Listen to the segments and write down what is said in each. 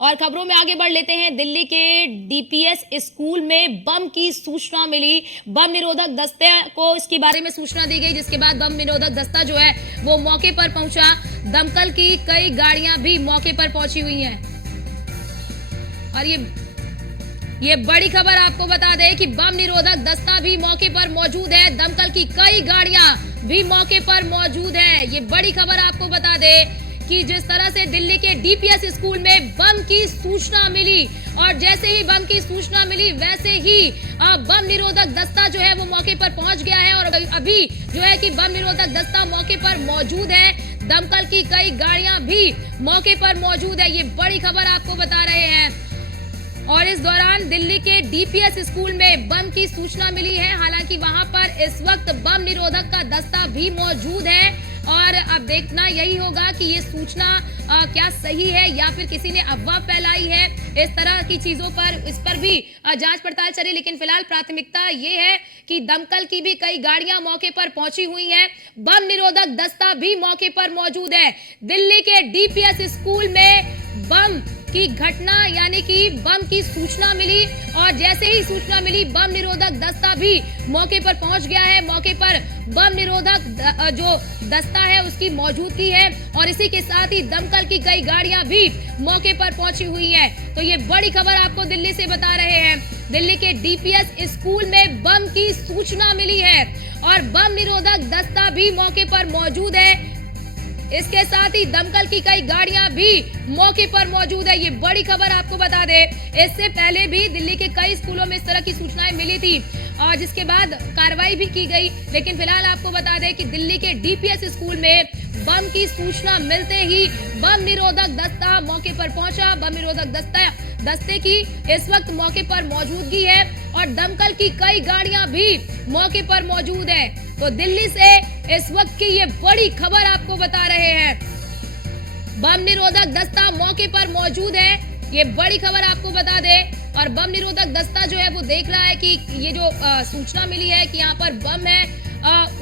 और खबरों में आगे बढ़ लेते हैं। दिल्ली के डीपीएस स्कूल में बम की सूचना मिली। बम निरोधक दस्ते को इसके बारे में सूचना दी गई, जिसके बाद बम निरोधक दस्ता जो है वो मौके पर पहुंचा। दमकल की कई गाड़ियां भी मौके पर पहुंची हुई हैं। और ये बड़ी खबर आपको बता दें कि बम निरोधक दस्ता भी मौके पर मौजूद है। दमकल की कई गाड़ियां भी मौके पर मौजूद है। ये बड़ी खबर आपको बता दें कि जिस तरह से दिल्ली के डीपीएस स्कूल में बम की सूचना मिली और जैसे ही बम की सूचना मिली वैसे ही बम निरोधक दस्ता जो है वो मौके पर पहुंच गया है। और अभी जो है कि बम निरोधक दस्ता मौके पर मौजूद है। दमकल की कई गाड़ियां भी मौके पर मौजूद है। ये बड़ी खबर आपको बता रहे हैं। और इस दौरान दिल्ली के डीपीएस स्कूल में बम की सूचना मिली है। हालांकि वहां पर इस वक्त बम निरोधक का दस्ता भी मौजूद है। और अब देखना यही होगा कि ये सूचना क्या सही है या फिर किसी ने अफवाह फैलाई है। इस तरह की चीजों पर इस पर भी जांच पड़ताल चले, लेकिन फिलहाल प्राथमिकता ये है कि दमकल की भी कई गाड़ियां मौके पर पहुंची हुई हैं। बम निरोधक दस्ता भी मौके पर मौजूद है। दिल्ली के डीपीएस स्कूल में बम की घटना यानी कि बम की सूचना मिली और जैसे ही सूचना मिली बम निरोधक दस्ता भी मौके पर पहुंच गया है। मौके पर बम निरोधक जो दस्ता है उसकी मौजूदगी है और इसी के साथ ही दमकल की कई गाड़ियां भी मौके पर पहुंची हुई हैं। तो ये बड़ी खबर आपको दिल्ली से बता रहे हैं। दिल्ली के डीपीएस स्कूल में बम की सूचना मिली है और बम निरोधक दस्ता भी मौके पर मौजूद है। इसके साथ ही दमकल की कई गाड़ियां भी मौके पर मौजूद है। ये बड़ी खबर आपको बता दें, इससे पहले भी दिल्ली के कई स्कूलों में इस तरह की सूचनाएं मिली थी और जिसके बाद कार्रवाई भी की गई। लेकिन फिलहाल आपको बता दें कि दिल्ली के डीपीएस स्कूल में बम की सूचना मिलते ही बम निरोधक दस्ता मौके पर पहुंचा। बम निरोधक दस्ते की इस वक्त मौके पर मौजूदगी है और दमकल की कई गाड़ियां भी मौके पर मौजूद है। तो दिल्ली से इस वक्त की ये बड़ी खबर आपको बता रहे हैं। बम निरोधक दस्ता मौके पर मौजूद है। ये बड़ी खबर आपको बता दें और बम निरोधक दस्ता जो है वो देख रहा है कि ये जो सूचना मिली है कि यहाँ पर बम है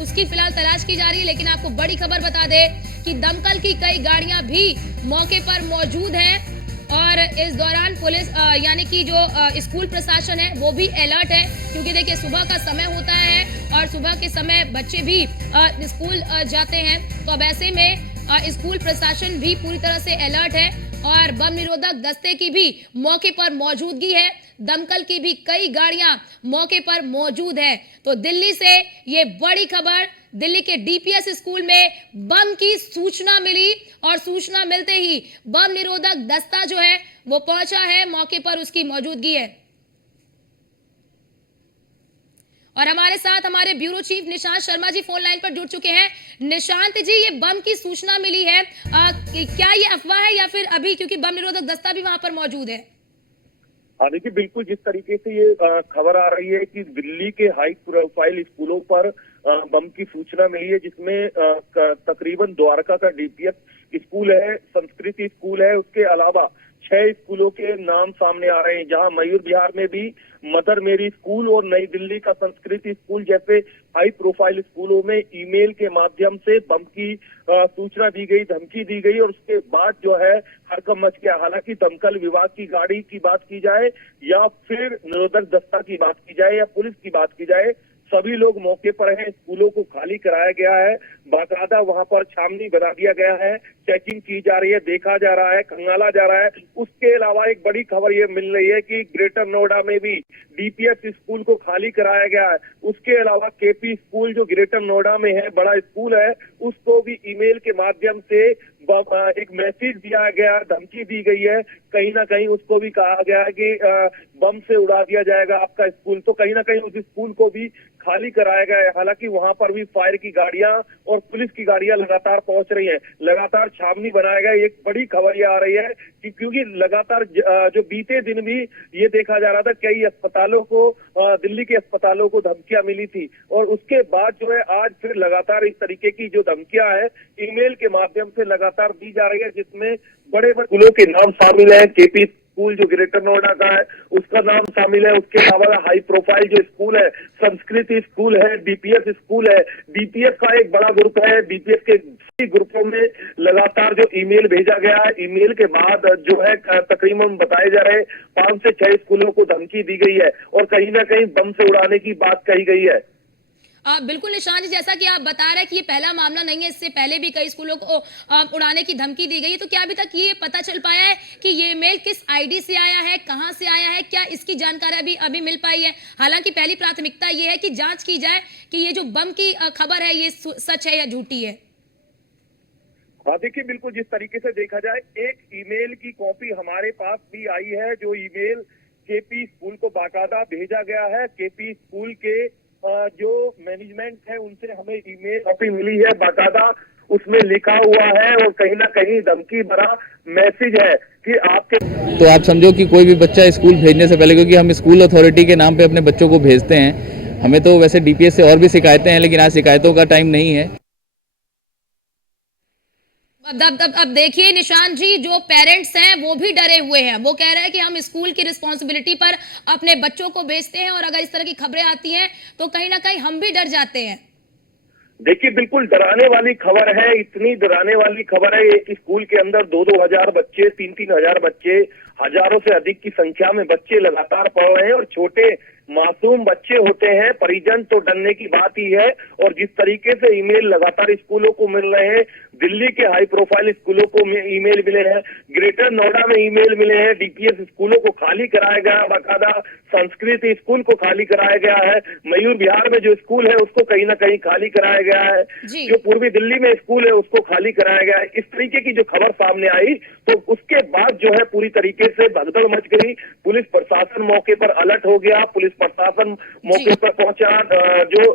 उसकी फिलहाल तलाश की जा रही है। लेकिन आपको बड़ी खबर बता दें कि दमकल की कई गाड़ियां भी मौके पर मौजूद हैं और इस दौरान पुलिस यानी कि जो स्कूल प्रशासन है वो भी अलर्ट है, क्योंकि देखिए सुबह का समय होता है और सुबह के समय बच्चे भी स्कूल जाते हैं। तो अब ऐसे में स्कूल प्रशासन भी पूरी तरह से अलर्ट है और बम निरोधक दस्ते की भी मौके पर मौजूदगी है। दमकल की भी कई गाड़ियां मौके पर मौजूद है। तो दिल्ली से ये बड़ी खबर, दिल्ली के डीपीएस स्कूल में बम की सूचना मिली और सूचना मिलते ही बम निरोधक दस्ता जो है वो पहुंचा है, मौके पर उसकी मौजूदगी है। और हमारे साथ हमारे bureau chief Nishant Sharma ji phone line पर जुड़ चुके हैं। निशांत जी, ये बम की सूचना मिली है, क्या ये अफवाह है या फिर अभी, क्योंकि बम निरोधक दस्ता भी वहां पर मौजूद है? हाँ देखिए, बिल्कुल जिस तरीके से ये खबर आ रही है कि दिल्ली के हाई प्रोफाइल स्कूलों पर बम की सूचना मिली है, जिसमें तकरीबन द्वारका का डीपीएस स्कूल है, संस्कृति स्कूल है, उसके अलावा 6 स्कूलों के नाम सामने आ रहे हैं, जहां मयूर विहार में भी मदर मेरी स्कूल और नई दिल्ली का संस्कृति स्कूल जैसे हाई प्रोफाइल स्कूलों में ईमेल के माध्यम से बम की सूचना दी गई, धमकी दी गई और उसके बाद जो है हड़कंप मच गया। हालांकि दमकल विभाग की गाड़ी की बात की जाए या फिर निरोधक दस्ता की बात की जाए या पुलिस की बात की जाए, सभी लोग मौके पर हैं। स्कूलों को खाली कराया गया है, बाकायदा वहां पर छावनी बना दिया गया है, चेकिंग की जा रही है, देखा जा रहा है, खंगाला जा रहा है। उसके अलावा एक बड़ी खबर ये मिल रही है कि ग्रेटर नोएडा में भी डीपीएस स्कूल को खाली कराया गया है। उसके अलावा केपी स्कूल जो ग्रेटर नोएडा में है, बड़ा स्कूल है, उसको भी ईमेल के माध्यम से एक मैसेज दिया गया, धमकी दी गई है। कहीं ना कहीं उसको भी कहा गया है कि बम से उड़ा दिया जाएगा आपका स्कूल। तो कहीं ना कहीं उस स्कूल को भी खाली कराया गया है। हालांकि वहां पर भी फायर की गाड़ियां और पुलिस की गाड़ियां लगातार पहुंच रही हैं, लगातार छावनी बनाया गया। एक बड़ी खबर ये आ रही है कि क्योंकि लगातार जो बीते दिन भी ये देखा जा रहा था, कई अस्पतालों को, दिल्ली के अस्पतालों को धमकियां मिली थी और उसके बाद जो है आज फिर लगातार इस तरीके की जो धमकियां है ईमेल के माध्यम से लगातार दी जा रही है, जिसमें बड़े बड़े स्कूलों के नाम शामिल है। केपी स्कूल जो ग्रेटर नोएडा का है उसका नाम शामिल है। उसके अलावा हाई प्रोफाइल जो स्कूल है संस्कृत स्कूल है, डीपीएस स्कूल है। डीपीएस का एक बड़ा ग्रुप है। डीपीएस के सभी ग्रुपों में लगातार जो ईमेल भेजा गया है, ईमेल के बाद जो है तकरीबन बताए जा रहे 5 से 6 स्कूलों को धमकी दी गई है और कहीं ना कहीं बम से उड़ाने की बात कही गई है। बिल्कुल निशान जी, जैसा कि आप बता रहे हैं कि ये पहला मामला नहीं है, इससे पहले भी कई स्कूलों को उड़ाने की धमकी दी गई है। तो क्या अभी तक ये पता चल पाया है कि ये मेल किस आईडी से आया है, कहां से आया है? क्या इसकी जानकारी अभी मिल पाई है? हालांकि पहली प्राथमिकता ये है कि जांच की जाए कि ये जो बम की खबर है ये सच है या झूठी है। हाँ देखिए, बिल्कुल जिस तरीके से देखा जाए, एक ईमेल की कॉपी हमारे पास भी आई है, जो ईमेल केपी स्कूल को बाकायदा भेजा गया है। केपी स्कूल के जो मैनेजमेंट है उनसे हमें ईमेल कॉपी मिली है बाकायदा, उसमें लिखा हुआ है और कहीं ना कहीं धमकी भरा मैसेज है कि आपके। तो आप समझो कि कोई भी बच्चा स्कूल भेजने से पहले, क्योंकि हम स्कूल अथॉरिटी के नाम पे अपने बच्चों को भेजते हैं, हमें तो वैसे डीपीएस से और भी शिकायतें हैं, लेकिन आज शिकायतों का टाइम नहीं है। अब देखिए निशान जी, जो पेरेंट्स हैं वो भी डरे हुए हैं। वो कह रहे हैं कि हम स्कूल की रिस्पॉन्सिबिलिटी पर अपने बच्चों को भेजते हैं और अगर इस तरह की खबरें आती हैं तो कहीं ना कहीं हम भी डर जाते हैं। देखिए, बिल्कुल डराने वाली खबर है। इतनी डराने वाली खबर है। एक स्कूल के अंदर 2-2 हजार बच्चे, 3-3 हजार बच्चे, हजारों से अधिक की संख्या में बच्चे लगातार पढ़ रहे हैं और छोटे मासूम बच्चे होते हैं। परिजन तो डरने की बात ही है। और जिस तरीके से ईमेल लगातार स्कूलों को मिल रहे हैं, दिल्ली के हाई प्रोफाइल स्कूलों को ईमेल मिले हैं, ग्रेटर नोएडा में ईमेल मिले हैं, डीपीएस स्कूलों को खाली कराया गया, बाकायदा संस्कृत स्कूल को खाली कराया गया है, मयूर विहार में जो स्कूल है उसको कहीं ना कहीं खाली कराया गया है, जो पूर्वी दिल्ली में स्कूल है उसको खाली कराया गया है। इस तरीके की जो खबर सामने आई तो उसके बाद जो है पूरी तरीके से भगदड़ मच गई। पुलिस प्रशासन मौके पर अलर्ट हो गया। पुलिस प्रशासन मौके पर पहुंचा। जो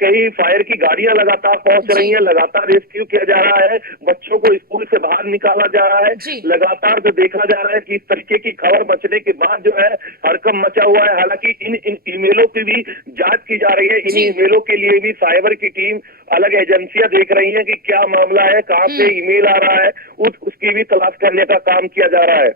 कई फायर की गाड़ियां लगातार पहुंच रही हैं, लगातार रेस्क्यू किया जा रहा है, बच्चों को स्कूल से बाहर निकाला जा रहा है। लगातार जो देखा जा रहा है कि इस तरीके की खबर बचने के बाद जो है हड़कंप मचा हुआ है। हालांकि इन ईमेलों की भी जांच की जा रही है। इन ईमेलों के लिए भी साइबर की टीम, अलग एजेंसियां देख रही हैं कि क्या मामला है, कहां से ईमेल आ रहा है, उसकी भी तलाश करने का काम किया जा रहा है।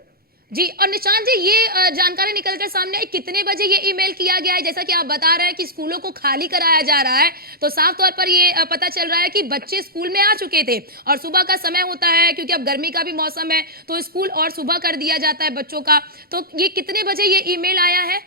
जी, और निशान जी, ये जानकारी निकल कर सामने आई कितने बजे ये ईमेल किया गया है? जैसा कि आप बता रहे हैं कि स्कूलों को खाली कराया जा रहा है, तो साफ तौर पर ये पता चल रहा है कि बच्चे स्कूल में आ चुके थे और सुबह का समय होता है, क्योंकि अब गर्मी का भी मौसम है, तो स्कूल और सुबह कर दिया जाता है बच्चों का। तो ये कितने बजे ये ईमेल आया है?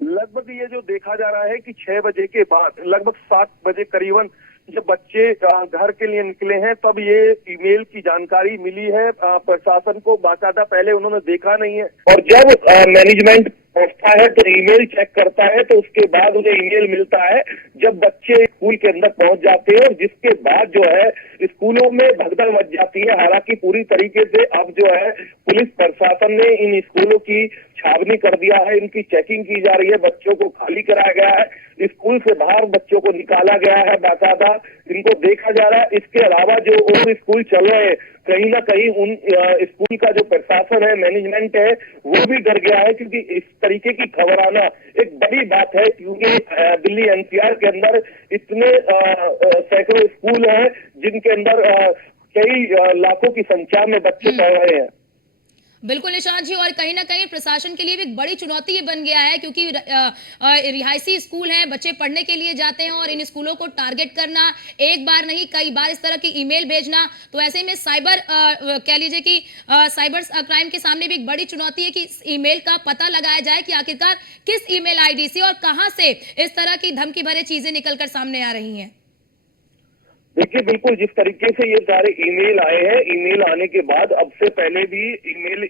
लगभग ये जो देखा जा रहा है कि 6 बजे के बाद, लगभग 7 बजे करीबन जब बच्चे घर के लिए निकले हैं तब ये ईमेल की जानकारी मिली है प्रशासन को। बाकायदा पहले उन्होंने देखा नहीं है और जब मैनेजमेंट पहुंचता है तो ईमेल चेक करता है, तो उसके बाद उन्हें ईमेल मिलता है जब बच्चे स्कूल के अंदर पहुंच जाते हैं और जिसके बाद जो है स्कूलों में भगदड़ मच जाती है। हालांकि पूरी तरीके से अब जो है पुलिस प्रशासन ने इन स्कूलों की छावनी कर दिया है, इनकी चेकिंग की जा रही है, बच्चों को खाली कराया गया है, स्कूल से बाहर बच्चों को निकाला गया है, बाकायदा इनको देखा जा रहा है। इसके अलावा जो और स्कूल चल रहे हैं, कहीं ना कहीं उन स्कूल का जो प्रशासन है, मैनेजमेंट है, वो भी डर गया है, क्योंकि इस तरीके की खबर आना एक बड़ी बात है। क्योंकि दिल्ली एनसीआर के अंदर इतने सैकड़ों स्कूल हैं जिनके अंदर कई लाखों की संख्या में बच्चे पढ़ रहे हैं। बिल्कुल निशांत जी, और कहीं ना कहीं प्रशासन के लिए भी एक बड़ी चुनौती ये बन गया है, क्योंकि रिहायशी स्कूल हैं, बच्चे पढ़ने के लिए जाते हैं और इन स्कूलों को टारगेट करना, एक बार नहीं कई बार इस तरह की ईमेल भेजना, तो ऐसे में साइबर कह लीजिए कि साइबर क्राइम के सामने भी एक बड़ी चुनौती है कि इस ईमेल का पता लगाया जाए कि आखिरकार किस ईमेल आईडी से और कहां से इस तरह की धमकी भरे चीजें निकलकर सामने आ रही हैं। देखिए, बिल्कुल जिस तरीके से ये सारे ईमेल आए हैं, ईमेल आने के बाद अब से पहले भी ईमेल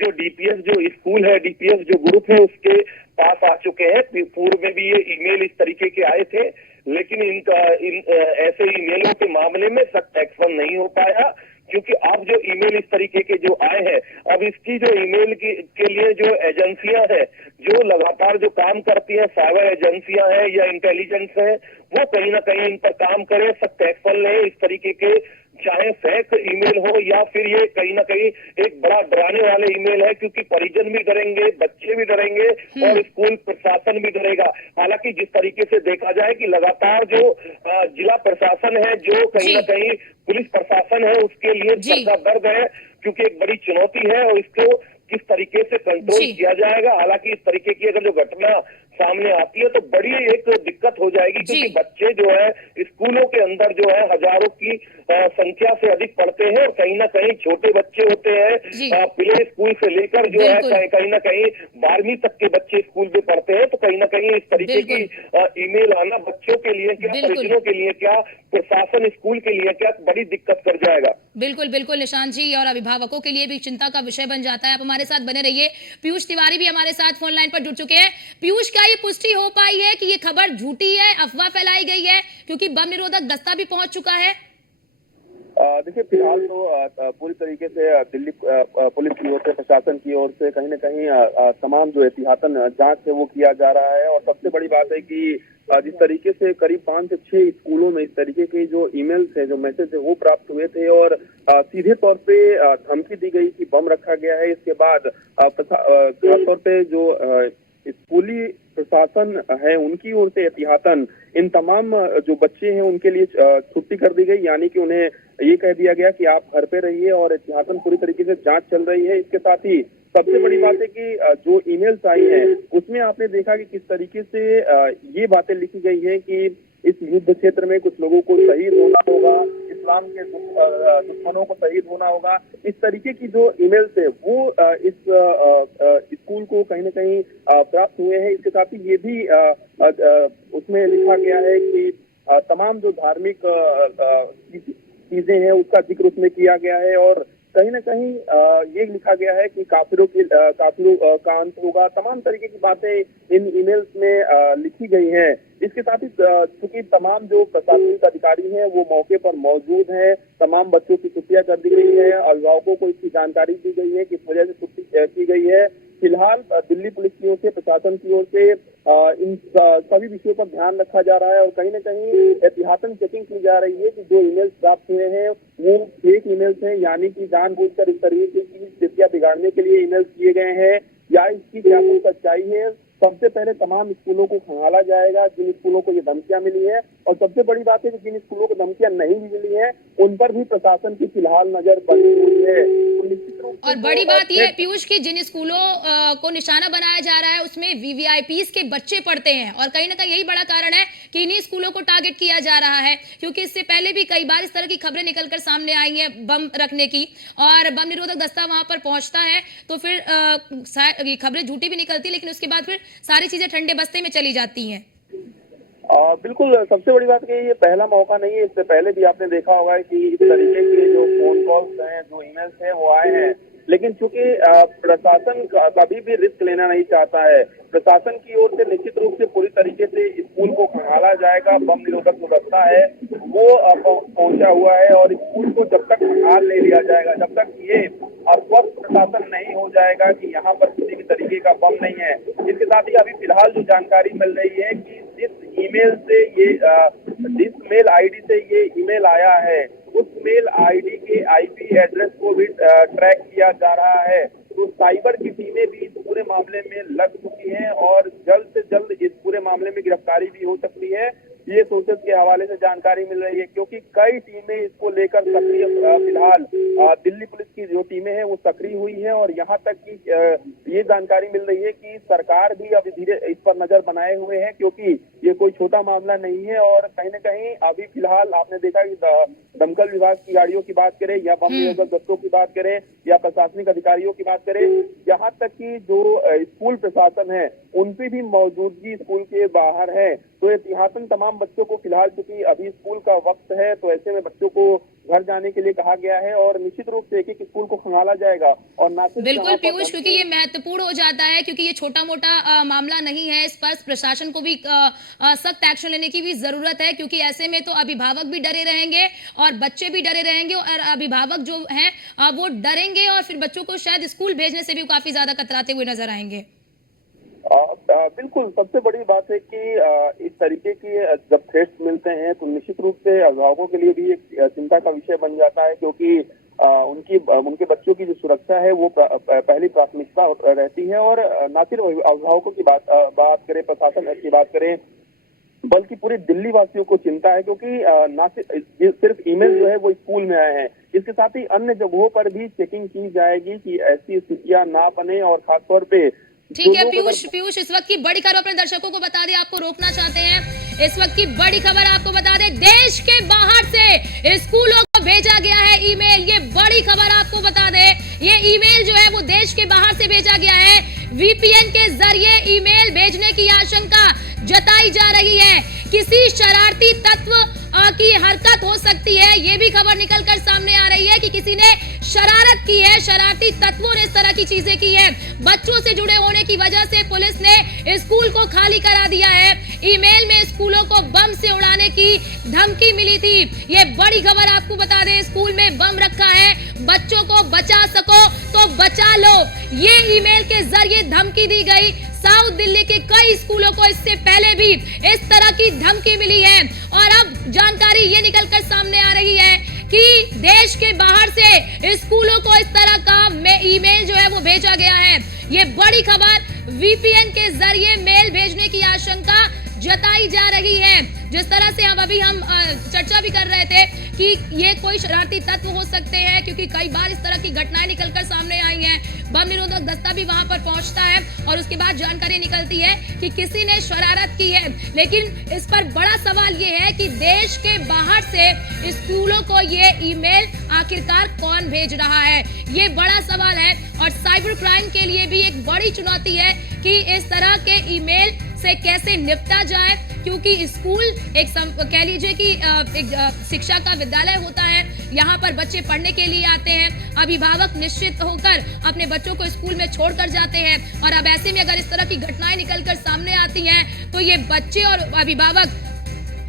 जो डीपीएस जो स्कूल है, डीपीएस जो ग्रुप है उसके पास आ चुके हैं। पूर्व में भी ये ईमेल इस तरीके के आए थे, लेकिन ऐसे ईमेलों के मामले में सख्त एक्शन नहीं हो पाया, क्योंकि अब जो ईमेल इस तरीके के जो आए हैं, अब इसकी जो ईमेल के लिए जो एजेंसियां हैं, जो लगातार जो काम करती है, साइबर एजेंसियां हैं या इंटेलिजेंस है, वो कहीं ना कहीं इन पर काम करें, सख्त एक्शन लें। इस तरीके के चाहे फेक ईमेल हो या फिर ये कहीं ना कहीं एक बड़ा डराने वाले ईमेल है, क्योंकि परिजन भी डरेंगे, बच्चे भी डरेंगे और स्कूल प्रशासन भी डरेगा। हालांकि जिस तरीके से देखा जाए कि लगातार जो जिला प्रशासन है, जो कहीं ना कहीं पुलिस प्रशासन है, उसके लिए सर का दर्द है, क्योंकि एक बड़ी चुनौती है और इसको किस तरीके से कंट्रोल जी। किया जाएगा। हालांकि इस तरीके की अगर जो घटना सामने आती है तो बड़ी एक दिक्कत हो जाएगी, जी। क्योंकि बच्चे जो है स्कूलों के अंदर जो है हजारों की संख्या से अधिक पढ़ते हैं, और कहीं ना कहीं छोटे बच्चे होते जी। हैं, प्ले स्कूल से लेकर जो है बिल्कुल। कहीं ना कहीं 12वीं तक के बच्चे स्कूल में पढ़ते हैं। तो कहीं ना कहीं इस तरीके की ईमेल आना बच्चों के लिए क्या, बिल्कुल। परिजनों के लिए क्या, प्रशासन स्कूल के लिए क्या, बड़ी दिक्कत कर जाएगा। बिल्कुल, बिल्कुल निशांत जी, और अभिभावकों के लिए भी चिंता का विषय बन जाता है। आप हमारे साथ बने रहिए। पीयूष तिवारी भी हमारे साथ फोन लाइन पर जुड़ चुके हैं। पीयूष, क्या ये पुष्टि हो पाई है कि ये खबर झूठी है, अफवाह फैलाई गई है? क्योंकि बम निरोधक दस्ता भी पहुंच चुका है। देखिए, फिलहाल तो पूरी तरीके से दिल्ली पुलिस की ओर से, प्रशासन की ओर से कहीं न कहीं तमाम जो एहतियातन जांच है वो किया जा रहा है। और सबसे बड़ी बात है कि जिस तरीके से करीब 5 से 6 स्कूलों में इस तरीके के जो ईमेल्स है, जो मैसेज है वो प्राप्त हुए थे, और सीधे तौर पे धमकी दी गई कि बम रखा गया है। इसके बाद खासतौर पे जो स्कूली प्रशासन है उनकी ओर से एहतियातन इन तमाम जो बच्चे हैं उनके लिए छुट्टी कर दी गई, यानी कि उन्हें ये कह दिया गया कि आप घर पे रहिए, और एहतियातन पूरी तरीके से जांच चल रही है। इसके साथ ही सबसे बड़ी बात है कि जो ईमेल्स आई हैं उसमें आपने देखा कि किस तरीके से ये बातें लिखी गई है कि इस युद्ध क्षेत्र में कुछ लोगों को शहीद होना होगा, इस्लाम के दुश्मनों को शहीद होना होगा। इस तरीके की जो ईमेल्स है वो इस स्कूल को कहीं न कहीं प्राप्त हुए हैं। इसके साथ ही ये भी उसमें लिखा गया है कि तमाम जो धार्मिक चीजें हैं उसका जिक्र उसमें किया गया है, और कहीं न कहीं ये लिखा गया है कि काफिरों का अंत होगा। तमाम तरीके की बातें इन ईमेल्स में लिखी गई हैं। इसके साथ ही चूंकि तमाम जो प्रशासनिक अधिकारी हैं वो मौके पर मौजूद हैं, तमाम बच्चों की छुट्टियां कर दी गई हैं, अभिभावकों को इसकी जानकारी दी गई है कि इस वजह से छुट्टी की गई है। फिलहाल दिल्ली पुलिस की ओर से, प्रशासन की ओर से इन सभी विषयों पर ध्यान रखा जा रहा है, और कहीं न कहीं एहतियातन चेकिंग की जा रही है कि जो ईमेल्स प्राप्त हुए हैं वो फेक ईमेल्स हैं, यानी कि जानबूझकर इस तरीके की स्थितियां बिगाड़ने के लिए ईमेल्स किए गए हैं, या इसकी क्या कोई सच्चाई है। सबसे पहले तमाम स्कूलों को खंगाला जाएगा जिन स्कूलों को ये धमकियां मिली है, और सबसे बड़ी बात है कि जिन स्कूलों को धमकियां नहीं भी मिली है उन पर भी प्रशासन की फिलहाल नजर बनी हुई है। तो निश्चित रूप से और बड़ी बात यह है पीयूष की जिन स्कूलों को निशाना बनाया जा रहा है उसमें वीवीआईपीज के बच्चे पढ़ते हैं, और कहीं ना कहीं यही बड़ा कारण है कि इन्हीं स्कूलों को टारगेट किया जा रहा है, क्योंकि इससे पहले भी कई बार इस तरह की खबरें निकलकर सामने आई हैं बम रखने की, और बम निरोधक दस्ता वहां पर पहुंचता है तो फिर ये खबरें झूठी भी निकलती, लेकिन उसके बाद फिर सारी चीजें ठंडे बस्ते में चली जाती हैं। बिल्कुल, सबसे बड़ी बात कि ये पहला मौका नहीं है। इससे पहले भी आपने देखा होगा कि इस तरीके के जो फोन कॉल्स हैं, जो ईमेल्स हैं वो आए हैं, लेकिन चूंकि प्रशासन कभी भी रिस्क लेना नहीं चाहता है, प्रशासन की ओर से निश्चित रूप से पूरी तरीके से स्कूल को खंगाला जाएगा। बम निरोधक जो दस्ता है वो पहुंचा हुआ है, और स्कूल को जब तक खंगाल नहीं लिया जाएगा, जब तक ये आश्वस्त प्रशासन नहीं हो जाएगा कि यहाँ पर किसी भी तरीके का बम नहीं है। इसके साथ ही अभी फिलहाल जो जानकारी मिल रही है कि जिस ईमेल से जिस मेल आईडी से ये ईमेल आया है उस मेल आईडी के आईपी एड्रेस को भी ट्रैक किया जा रहा है। तो साइबर की टीमें भी इस पूरे मामले में लग चुकी हैं, और जल्द से जल्द इस पूरे मामले में गिरफ्तारी भी हो सकती है, ये सोर्सेज के हवाले से जानकारी मिल रही है। क्योंकि कई टीमें इसको लेकर सक्रिय फिलहाल दिल्ली पुलिस की जो टीमें हैं वो सक्रिय हुई है, और यहाँ तक कि ये जानकारी मिल रही है कि सरकार भी अब धीरे इस पर नजर बनाए हुए है, क्योंकि ये कोई छोटा मामला नहीं है। और कहीं न कहीं अभी फिलहाल आपने देखा कि दमकल विभाग की गाड़ियों की बात करें, या बम निरोधक दस्तों की बात करें, या प्रशासनिक अधिकारियों की बात करें, यहाँ तक कि जो स्कूल प्रशासन है उनकी भी मौजूदगी स्कूल के बाहर है। तो एहतियातन तमाम बच्चों को फिलहाल, चूंकि अभी स्कूल का वक्त है, तो ऐसे में बच्चों को घर जाने के लिए कहा गया है, और निश्चित रूप से एक स्कूल को खंगाला जाएगा। और ना सिर्फ बिल्कुल पीयूष, क्योंकि ये महत्वपूर्ण हो जाता है, क्योंकि ये छोटा मोटा मामला नहीं है। इस पर प्रशासन को भी सख्त एक्शन लेने की भी जरूरत है, क्योंकि ऐसे में तो अभिभावक भी डरे रहेंगे और बच्चे भी डरे रहेंगे, और अभिभावक जो हैं वो डरेंगे, और फिर बच्चों को शायद स्कूल भेजने से भी काफी ज्यादा कतराते हुए नजर आएंगे। बिल्कुल, सबसे बड़ी बात है कि इस तरीके की जब थ्रेट्स मिलते हैं तो निश्चित रूप से अभिभावकों के लिए भी एक चिंता का विषय बन जाता है, क्योंकि उनके बच्चों की जो सुरक्षा है वो पहली प्राथमिकता रहती है। और न सिर्फ अभिभावकों की बात करें, प्रशासन की बात करें, बल्कि पूरे दिल्ली वासियों को चिंता है, क्योंकि ना सिर्फ ईमेल जो है वो स्कूल में आए हैं, इसके साथ ही अन्य जगहों पर भी चेकिंग की जाएगी कि ऐसी स्थितियां ना बने। और खासतौर पे ठीक है पीयूष, इस वक्त की बड़ी खबर अपने दर्शकों को बता दें, आपको रोकना चाहते हैं। इस वक्त की बड़ी खबर आपको बता दें, देश के बाहर से स्कूलों को भेजा गया है ईमेल। ये बड़ी खबर आपको बता दें, ये ईमेल जो है वो देश के बाहर से भेजा गया है। वीपीएन के जरिए ईमेल भेजने की आशंका जताई जा रही है। किसी शरारती तत्व की हरकत हो सकती है, ये भी खबर निकलकर सामने आ रही है कि किसी ने शरारत की है, शरारती तत्वों ने इस तरह की चीजें की है। बच्चों से जुड़े होने की वजह से पुलिस ने स्कूल को खाली करा दिया है। ईमेल में स्कूलों को बम से उड़ाने की धमकी मिली थी। ये बड़ी खबर आपको बता दें, स्कूल में बम रखा है, बच्चों को बचा सको तो बचा लो, ये ईमेल के जरिए धमकी दी गई। साउथ दिल्ली के कई स्कूलों को इससे पहले भी इस तरह की धमकी मिली है और अब जानकारी ये निकलकर सामने आ रही है कि देश के बाहर से स्कूलों को इस तरह का ईमेल जो है वो भेजा गया है। ये बड़ी खबर, वीपीएन के जरिए मेल भेजने की आशंका जताई जा रही है। जिस तरह से हम चर्चा भी कर रहे थे कि ये कोई शरारती तत्व हो सकते हैं, क्योंकि कई बार इस तरह की घटनाएं निकलकर सामने आई हैं। बम निरोधक दस्ता भी वहां पर पहुंचता है और उसके बाद जानकारी निकलती है कि किसी ने शरारत की है। लेकिन इस पर बड़ा सवाल ये है कि देश के बाहर से स्कूलों को ये ईमेल आखिरकार कौन भेज रहा है, ये बड़ा सवाल है। और साइबर क्राइम के लिए भी एक बड़ी चुनौती है कि इस तरह के ईमेल से कैसे निपटा जाए, क्योंकि स्कूल एक कह लीजिए कि एक शिक्षा का विद्यालय होता है। यहाँ पर बच्चे पढ़ने के लिए आते हैं, अभिभावक निश्चित होकर अपने बच्चों को स्कूल में छोड़कर जाते हैं। और अब ऐसे में अगर इस तरह की घटनाएं निकलकर सामने आती हैं तो ये बच्चे और अभिभावक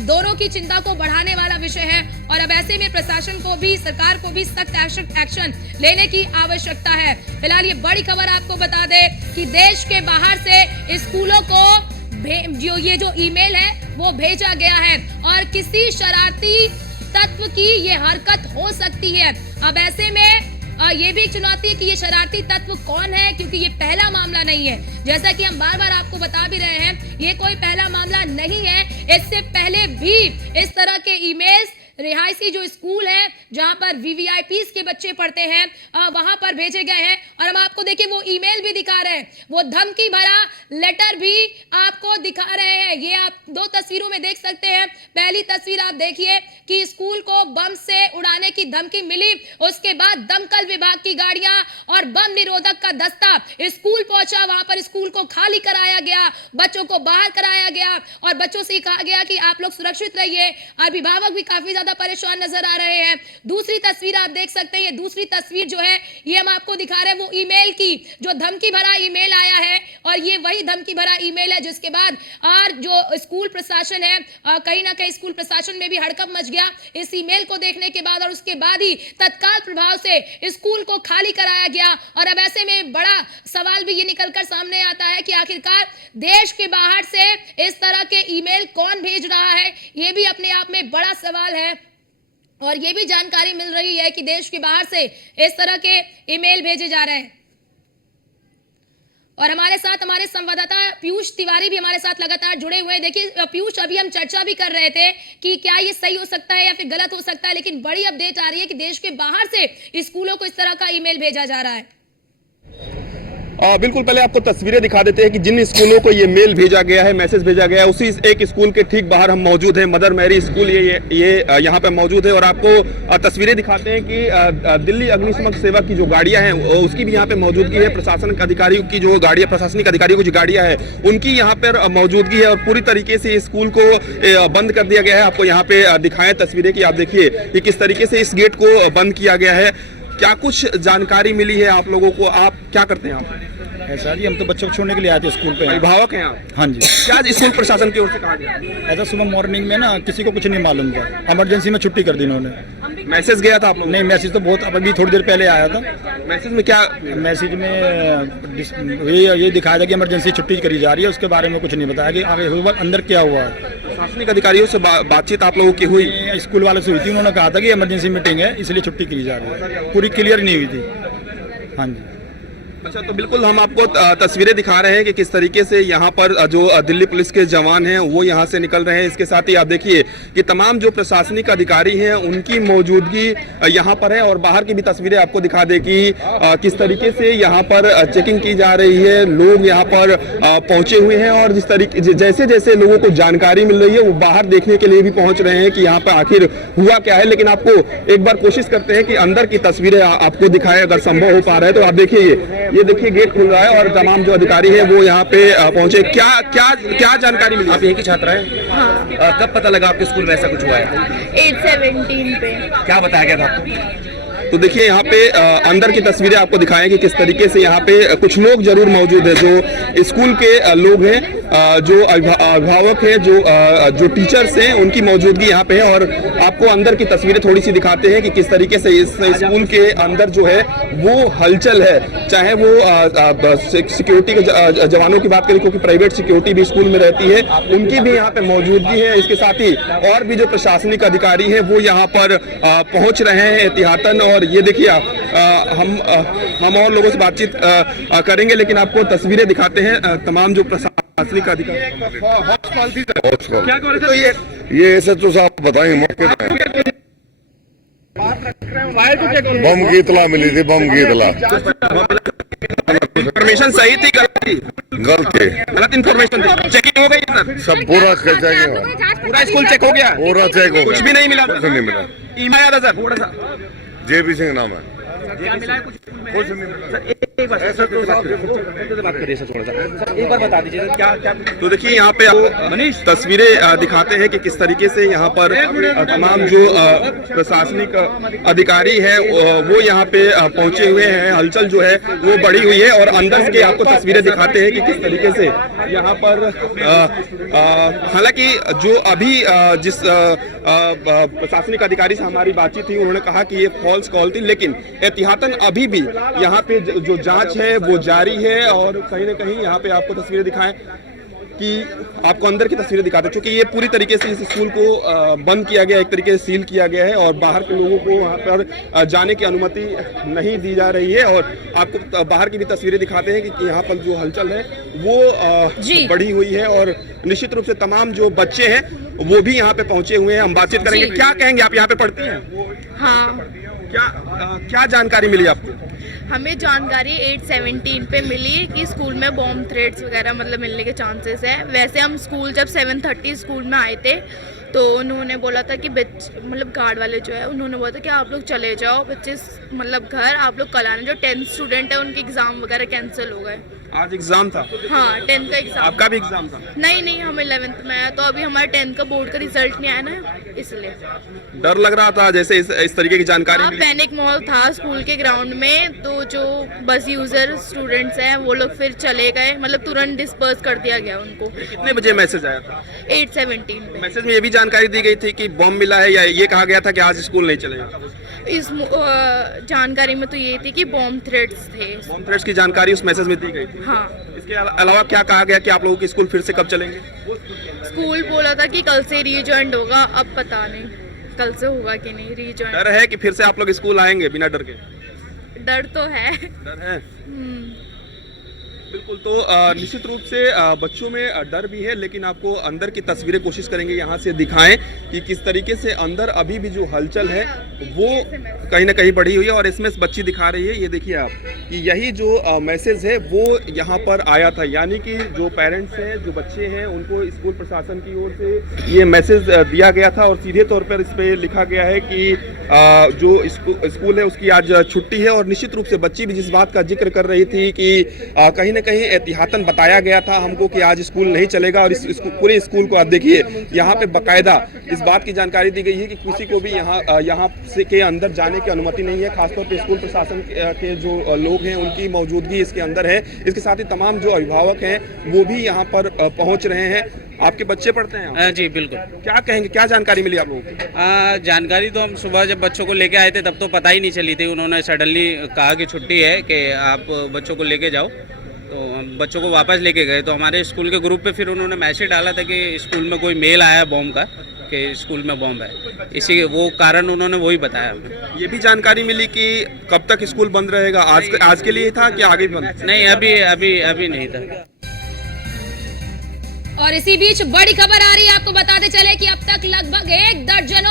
दोनों की चिंता को बढ़ाने वाला विषय है। और अब ऐसे में प्रशासन को भी, सरकार को भी सख्त एक्शन लेने की आवश्यकता है। फिलहाल ये बड़ी खबर आपको बता दें कि देश के बाहर से स्कूलों को जो ईमेल है वो भेजा गया है और किसी शरारती तत्व की ये हरकत हो सकती है। अब ऐसे में ये भी एक चुनौती है कि ये शरारती तत्व कौन है, क्योंकि ये पहला मामला नहीं है। जैसा कि हम बार बार आपको बता भी रहे हैं, ये कोई पहला मामला नहीं है। इससे पहले भी इस तरह के ईमेल्स रिहायशी जो स्कूल है जहां पर वीवीआईपीज के बच्चे पढ़ते हैं वहां पर भेजे गए हैं। और हम आपको देखिए वो ईमेल भी दिखा रहे हैं, वो धमकी भरा लेटर भी आपको दिखा रहे हैं। ये आप दो तस्वीरों में देख सकते हैं। पहली तस्वीर आप देखिए कि स्कूल को बम से उड़ाने की धमकी मिली, उसके बाद दमकल विभाग की गाड़ियां और बम निरोधक का दस्ता स्कूल पहुंचा, वहां पर स्कूल को खाली कराया गया, बच्चों को बाहर कराया गया और बच्चों से कहा गया कि आप लोग सुरक्षित रहिए। अभिभावक भी काफी परेशान नजर आ रहे हैं। दूसरी तस्वीर आप देख सकते हैं, ये दूसरी तस्वीर जो है ये हम आपको दिखा रहे हैं वो ईमेल की, जो धमकी भरा ईमेल आया है। और ये वही धमकी भरा ईमेल है जिसके बाद और जो स्कूल प्रशासन है, कहीं ना कहीं स्कूल प्रशासन में भी हड़कंप मच गया इस ईमेल को देखने के बाद। और उसके बाद ही तत्काल प्रभाव से स्कूल को खाली कराया गया। और अब ऐसे में बड़ा सवाल भी ये निकलकर सामने आता है कि आखिरकार देश के बाहर से इस तरह के ईमेल कौन भेज रहा है, ये भी अपने आप में बड़ा सवाल है। और ये भी जानकारी मिल रही है कि देश के बाहर से इस तरह के ईमेल भेजे जा रहे हैं। और हमारे साथ हमारे संवाददाता पीयूष तिवारी भी हमारे साथ लगातार जुड़े हुए हैं। देखिए पीयूष, अभी हम चर्चा भी कर रहे थे कि क्या ये सही हो सकता है या फिर गलत हो सकता है, लेकिन बड़ी अपडेट आ रही है कि देश के बाहर से स्कूलों को इस तरह का ईमेल भेजा जा रहा है। बिल्कुल, पहले आपको तस्वीरें दिखा देते हैं कि जिन स्कूलों को ये मेल भेजा गया है, मैसेज भेजा गया है, उसी एक स्कूल के ठीक बाहर हम मौजूद हैं। मदर मैरी स्कूल ये यहाँ पे मौजूद है। और आपको तस्वीरें दिखाते हैं कि दिल्ली अग्निशमन सेवा की जो गाड़ियां हैं उसकी भी यहाँ पे मौजूदगी है। प्रशासनिक अधिकारियों की जो गाड़ियां, प्रशासनिक अधिकारियों की जो गाड़ियां हैं उनकी यहाँ पर मौजूदगी है। और पूरी तरीके से स्कूल को बंद कर दिया गया है। आपको यहाँ पे दिखाएं तस्वीरें कि आप देखिए कि किस तरीके से इस गेट को बंद किया गया है। क्या कुछ जानकारी मिली है आप लोगों को? आप क्या करते हैं? आप ऐसा जी, हम तो बच्चों को छोड़ने के लिए आए थे स्कूल पे। अभिभावक हैं आप? हाँ जी। क्या स्कूल प्रशासन की ओर से कहा गया? ऐसा सुबह मॉर्निंग में ना किसी को कुछ नहीं मालूम था, इमरजेंसी में छुट्टी कर दी इन्होंने। मैसेज गया था आप लोग? नहीं, मैसेज तो बहुत अभी थोड़ी देर पहले आया था। मैसेज में क्या? मैसेज में ये दिखाया था कि इमरजेंसी छुट्टी करी जा रही है, उसके बारे में कुछ नहीं बताया कि आगे अंदर क्या हुआ है। प्रशासनिक अधिकारियों से बातचीत आप लोगों की हुई? स्कूल वाले से हुई थी, उन्होंने कहा था कि इमरजेंसी मीटिंग है इसलिए छुट्टी की जा रही है, पूरी क्लियर नहीं हुई थी। हाँ जी। अच्छा, तो बिल्कुल हम आपको तस्वीरें दिखा रहे हैं कि किस तरीके से यहाँ पर जो दिल्ली पुलिस के जवान हैं वो यहाँ से निकल रहे हैं। इसके साथ ही आप देखिए कि तमाम जो प्रशासनिक अधिकारी हैं उनकी मौजूदगी यहाँ पर है। और बाहर की भी तस्वीरें आपको दिखा दे कि किस तरीके से यहाँ पर चेकिंग की जा रही है, लोग यहाँ पर पहुंचे हुए हैं और जिस तरीके जैसे जैसे लोगों को जानकारी मिल रही है वो बाहर देखने के लिए भी पहुंच रहे हैं कि यहाँ पर आखिर हुआ क्या है। लेकिन आपको एक बार कोशिश करते हैं कि अंदर की तस्वीरें आपको दिखाएं अगर संभव हो पा रहा है तो। आप देखिए ये देखिए गेट खुल रहा है और तमाम जो अधिकारी हैं वो यहाँ पे पहुंचे। क्या क्या क्या जानकारी मिली? आप यहीं की छात्रा हैं? हाँ। कब पता लगा आपके स्कूल में ऐसा कुछ हुआ है? 8/17 पे। क्या बताया गया था आपको? तो देखिए यहाँ पे अंदर की तस्वीरें आपको दिखाएं कि किस तरीके से यहाँ पे कुछ लोग जरूर मौजूद है जो स्कूल के लोग हैं, जो अभिभावक हैं, जो टीचर्स हैं, उनकी मौजूदगी यहाँ पे है। और आपको अंदर की तस्वीरें थोड़ी सी दिखाते हैं कि किस तरीके से इस स्कूल के अंदर जो है वो हलचल है। चाहे वो सिक्योरिटी के जवानों की बात करें, क्योंकि प्राइवेट सिक्योरिटी भी स्कूल में रहती है, उनकी भी यहाँ पे मौजूदगी है। इसके साथ ही और भी जो प्रशासनिक अधिकारी हैं वो यहाँ पर पहुंच रहे हैं एहतियातन। और ये देखिए हम और लोगों से बातचीत करेंगे, लेकिन आपको तस्वीरें दिखाते हैं तमाम जो प्रशासनिक अधिकारी। क्या कर रहे थे? ये ऐसे तो साहब बताएंगे मौके पे बम की इतला मिली थी, बम की इतला। इन्फॉर्मेशन सही थी गलत इन्फॉर्मेशन थी? चेकिंग हो गई सर? सब पूरा चेकिंग, पूरा स्कूल चेक हो गया? पूरा चेक हो कुछ भी नहीं मिला? कुछ नहीं मिला। ईमेल आया था सर? थोड़ा सा JP सिंह नाम है। कुछ नहीं मिला। एक बार ऐसा तो बात करिए सर, थोड़ा सा एक बार बता दीजिए क्या क्या। तो देखिए यहाँ पे आपको तस्वीरें दिखाते हैं कि किस तरीके से यहाँ पर तमाम जो प्रशासनिक अधिकारी हैं वो यहाँ पे पहुंचे हुए हैं। हलचल जो है वो बढ़ी हुई है और अंदर के आपको तस्वीरें दिखाते हैं कि किस तरीके से यहाँ पर हालांकि जो अभी जिस प्रशासनिक अधिकारी से हमारी बातचीत थी उन्होंने कहा कि ये फॉल्स कॉल थी, लेकिन एहतियातन अभी भी यहाँ पे जो जांच है वो जारी है। और कहीं ना कहीं यहाँ पे आपको तस्वीरें दिखाएं कि आपको अंदर की तस्वीरें दिखाते हैं, क्योंकि ये पूरी तरीके से इस स्कूल को बंद किया गया, एक तरीके से सील किया गया है और बाहर के लोगों को वहाँ पर जाने की अनुमति नहीं दी जा रही है। और आपको बाहर की भी तस्वीरें दिखाते हैं कि यहाँ पर जो हलचल है वो बढ़ी हुई है। और निश्चित रूप से तमाम जो बच्चे हैं वो भी यहाँ पे पहुंचे हुए हैं। हम बातचीत करेंगे। क्या कहेंगे, आप यहाँ पे पढ़ती हैं? हाँ। क्या जानकारी मिली आपको? हमें जानकारी 8/17 पे मिली कि स्कूल में बॉम्ब थ्रेट्स वगैरह मतलब मिलने के चांसेस है। वैसे हम स्कूल जब 7:30 स्कूल में आए थे तो उन्होंने बोला था कि मतलब गार्ड वाले जो है उन्होंने बोला था कि आप लोग चले जाओ बच्चे मतलब घर, आप लोग कल आना। जो 10th स्टूडेंट है उनके एग्जाम वगैरह कैंसिल हो गए। आज एग्जाम था? हाँ, 10th का एग्जाम। आपका भी एग्जाम था? नहीं, हम 11th में आया तो अभी हमारे 10th का बोर्ड का रिजल्ट नहीं आया ना, इसलिए डर लग रहा था जैसे इस तरीके की जानकारी मिली? पैनिक माहौल था स्कूल के ग्राउंड में। तो जो बस यूजर स्टूडेंट्स हैं वो लोग फिर चले गए, मतलब तुरंत डिस्पर्स कर दिया गया उनको। कितने बजे मैसेज आया था? 8/17 पे। मैसेज में ये भी जानकारी दी गई थी कि बम मिला है, या ये कहा गया था कि आज स्कूल नहीं चलेगा? इस जानकारी में तो ये थी कि बॉम्ब थ्रेट्स थे। बॉम्ब थ्रेट्स की जानकारी उस मैसेज में दी गई थी? हाँ। इसके अलावा क्या कहा गया कि आप लोगों की स्कूल फिर से कब चलेंगे? स्कूल बोला था कि कल से रीजॉइंट होगा, अब पता नहीं कल से होगा कि नहीं रीजॉइंट। डर है कि फिर से आप लोग स्कूल आएंगे बिना डर के? डर तो है। डर है बिल्कुल। तो निश्चित रूप से बच्चों में डर भी है, लेकिन आपको अंदर की तस्वीरें कोशिश करेंगे यहाँ से दिखाएं कि किस तरीके से अंदर अभी भी जो हलचल है वो कहीं ना कहीं बढ़ी हुई है। और इसमें बच्ची दिखा रही है, ये देखिए आप कि यही जो मैसेज है वो यहाँ पर आया था, यानी कि जो पेरेंट्स हैं, जो बच्चे हैं, उनको स्कूल प्रशासन की ओर से ये मैसेज दिया गया था। और सीधे तौर पर इस पर लिखा गया है कि जो स्कूल है उसकी आज छुट्टी है। और निश्चित रूप से बच्ची भी जिस बात का जिक्र कर रही थी कि कहीं ना कहीं एहतियातन बताया गया था हमको कि आज स्कूल नहीं चलेगा। और इस पूरे स्कूल को आप देखिए, यहाँ पे बाकायदा इस बात की जानकारी दी गई है कि किसी को भी यहाँ से के अंदर जाने की अनुमति नहीं है। खासतौर पे स्कूल प्रशासन के जो लोग हैं उनकी मौजूदगी इसके अंदर है। इसके साथ ही तमाम जो अभिभावक हैं वो भी यहाँ पर पहुँच रहे हैं। आपके बच्चे पढ़ते हैं? जी बिल्कुल। क्या कहेंगे, क्या जानकारी मिली आप लोगों को? जानकारी तो हम सुबह जब बच्चों को लेके आए थे तब तो पता ही नहीं चली थी। उन्होंने सडनली कहा कि छुट्टी है, कि आप बच्चों को लेके जाओ। तो हम बच्चों को वापस लेके गए, तो हमारे स्कूल के ग्रुप पे फिर उन्होंने मैसेज डाला था कि स्कूल में कोई मेल आया बॉम्ब का, कि स्कूल में बॉम्ब है। इसी वो कारण उन्होंने वही बताया हमें। ये भी जानकारी मिली कि कब तक स्कूल बंद रहेगा, आज के लिए था कि आगे बंद? नहीं, अभी नहीं था। और इसी बीच बड़ी खबर आ रही है, आपको बताते चले कि अब तक लगभग 1 दर्जन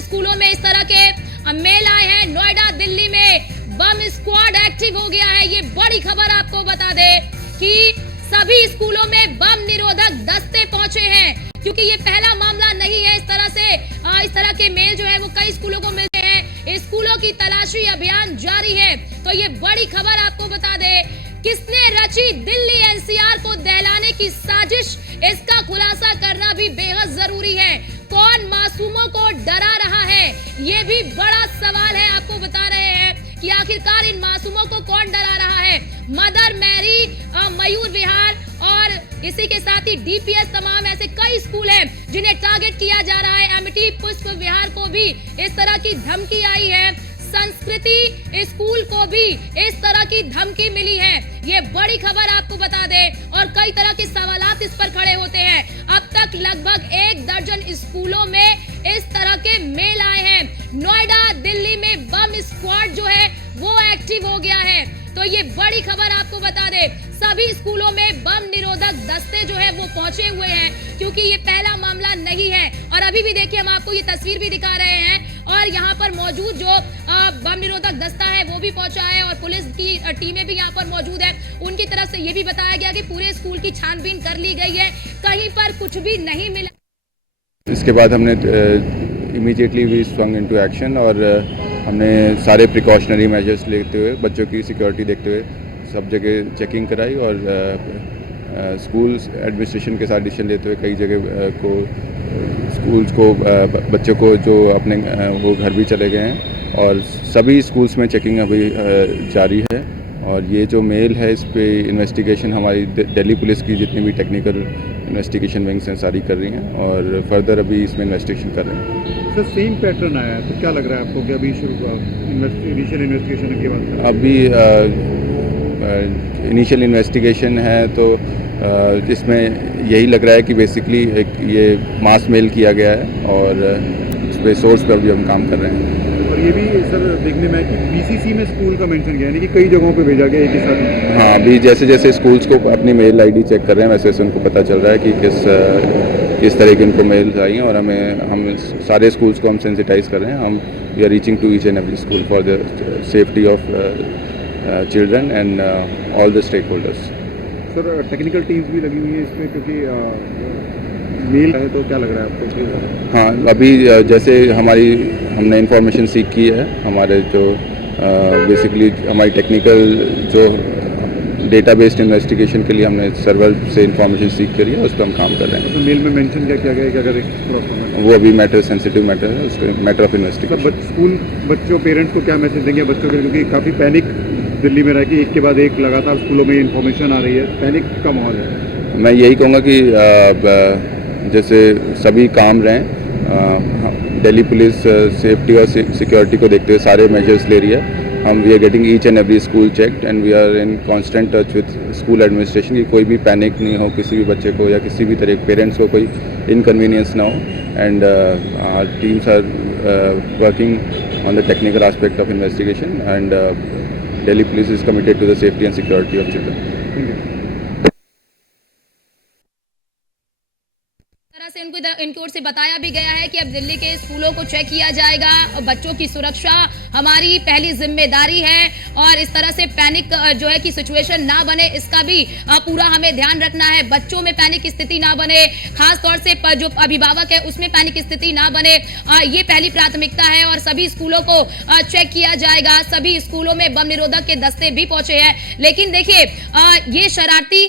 स्कूलों में इस तरह के मेल आए हैं। नोएडा, दिल्ली में बम स्क्वाड एक्टिव हो गया है। ये बड़ी खबर आपको बता दे कि सभी स्कूलों में बम निरोधक दस्ते पहुंचे हैं, क्योंकि ये पहला मामला नहीं है। इस तरह के मेल जो है वो कई स्कूलों को मिलते हैं। स्कूलों की तलाशी अभियान जारी है। तो ये बड़ी खबर आपको बता दे, किसने रची दिल्ली एनसीआर को दहलाने की साजिश, इसका खुलासा करना भी बेहद जरूरी है। कौन मासूमों को डरा रहा है, ये भी बड़ा सवाल है। आपको बता रहे हैं कि आखिरकार इन मासूमों को कौन डरा रहा है। मदर मैरी, मयूर विहार और इसी के साथ ही डीपीएस, तमाम ऐसे कई स्कूल हैं जिन्हें टारगेट किया जा रहा है। एमिटी पुष्प विहार को भी इस तरह की धमकी आई है। संस्कृति स्कूल को भी इस तरह की धमकी मिली है। ये बड़ी खबर आपको बता दे, और कई तरह के सवालात इस पर खड़े होते हैं। अब तक लगभग 1 दर्जन स्कूलों में इस तरह के मेल आए हैं। नोएडा, दिल्ली में बम स्क्वाड जो है वो एक्टिव हो गया है। तो ये बड़ी खबर आपको बता दे, सभी स्कूलों में बम निरोधक दस्ते जो है वो पहुंचे हुए हैं, क्योंकि ये पहला मामला नहीं है। और अभी भी देखिए, हम आपको ये तस्वीर भी दिखा रहे हैं, और यहाँ पर मौजूद जो बम निरोधक दस्ता है वो भी पहुंचा है, और पुलिस की टीमें भी यहाँ पर मौजूद है। उनकी तरफ से ये भी बताया गया कि पूरे स्कूल की छानबीन कर ली गई है, कहीं पर कुछ भी नहीं मिला। इसके बाद हमने immediately we swung into action, और हमने सारे प्रिकॉशनरी मेजर्स लेते हुए, बच्चों की सिक्योरिटी देखते हुए सब जगह चेकिंग कराई, और स्कूल एडमिनिस्ट्रेशन के साथ डिसीजन लेते हुए कई जगह को स्कूल्स को बच्चों को जो अपने वो घर भी चले गए हैं, और सभी स्कूल्स में चेकिंग अभी जारी है। और ये जो मेल है, इस पे इन्वेस्टिगेशन हमारी दिल्ली पुलिस की जितनी भी टेक्निकल इन्वेस्टिगेशन विंग्स हैं सारी कर रही हैं, और फर्दर अभी इसमें इन्वेस्टिगेशन कर रहे हैं। सर, सेम पैटर्न आया है, तो क्या लग रहा है आपको कि अभी शुरू हुआ इनिशियल इन्वेस्टिगेशन के बाद? अभी इनिशियल इन्वेस्टिगेशन है, तो इसमें यही लग रहा है कि बेसिकली एक ये मास मेल किया गया है, और इस पे सोर्स पर भी हम काम कर रहे हैं। और ये भी सर देखने में है कि बीसीसी में स्कूल का मेंशन किया है, यानी कि कई जगहों पे भेजा गया एक ही साथ। हाँ, अभी जैसे जैसे स्कूल्स को अपनी मेल आईडी चेक कर रहे हैं, वैसे वैसे उनको पता चल रहा है कि किस तरह के इनको मेल्स आई हैं, और हम सारे स्कूल्स को हम सेंसिटाइज कर रहे हैं। हम we are reaching to each and every school for the safety of children and all the stakeholders. Sir, technical teams भी लगी हुई है इसमें, क्योंकि मेल है, तो क्या लग रहा है आपको? हाँ, अभी जैसे हमने इंफॉर्मेशन सीख की है, हमारे जो बेसिकली हमारी टेक्निकल जो डेटा बेस्ड इन्वेस्टिगेशन के लिए हमने सर्वर से इंफॉर्मेशन सीख करी है, उस पर हम काम कर रहे हैं। तो मेल में मेंशन क्या किया गया है कि अगर एक वो अभी सेंसिटिव मैटर है, उसको मैटर ऑफ इन्वेस्टिगेशन। स्कूल बच्चों पेरेंट्स को क्या मैसेज देंगे बच्चों के, क्योंकि काफ़ी पैनिक दिल्ली में रह के एक के बाद एक लगातार स्कूलों में इन्फॉर्मेशन आ रही है, पैनिक का माहौल है। मैं यही कहूँगा कि जैसे सभी काम रहें, दिल्ली पुलिस सेफ्टी और सिक्योरिटी को देखते हुए सारे मेजर्स ले रही है। We are getting each and every school checked, and we are in constant touch with school administration कि कोई भी पैनिक नहीं हो, किसी भी बच्चे को या किसी भी तरह पेरेंट्स को कोई इनकन्वीनियंस ना हो। And our teams are working on the technical aspect of investigation, and Delhi police is committed to the safety and security of children. से इनकी ओर से बताया भी गया है कि अब दिल्ली के स्कूलों को चेक किया जाएगा, बच्चों की सुरक्षा हमारी पहली जिम्मेदारी है, और इस तरह से पैनिक जो है कि सिचुएशन ना बने, इसका भी पूरा हमें ध्यान रखना है। बच्चों में पैनिक स्थिति ना बने, खास तौर से जो अभिभावक है उसमें पैनिक स्थिति ना बने, ये पहली प्राथमिकता है। और सभी स्कूलों को चेक किया जाएगा। सभी स्कूलों में बम निरोधक के दस्ते भी पहुंचे हैं, लेकिन देखिए ये शरारती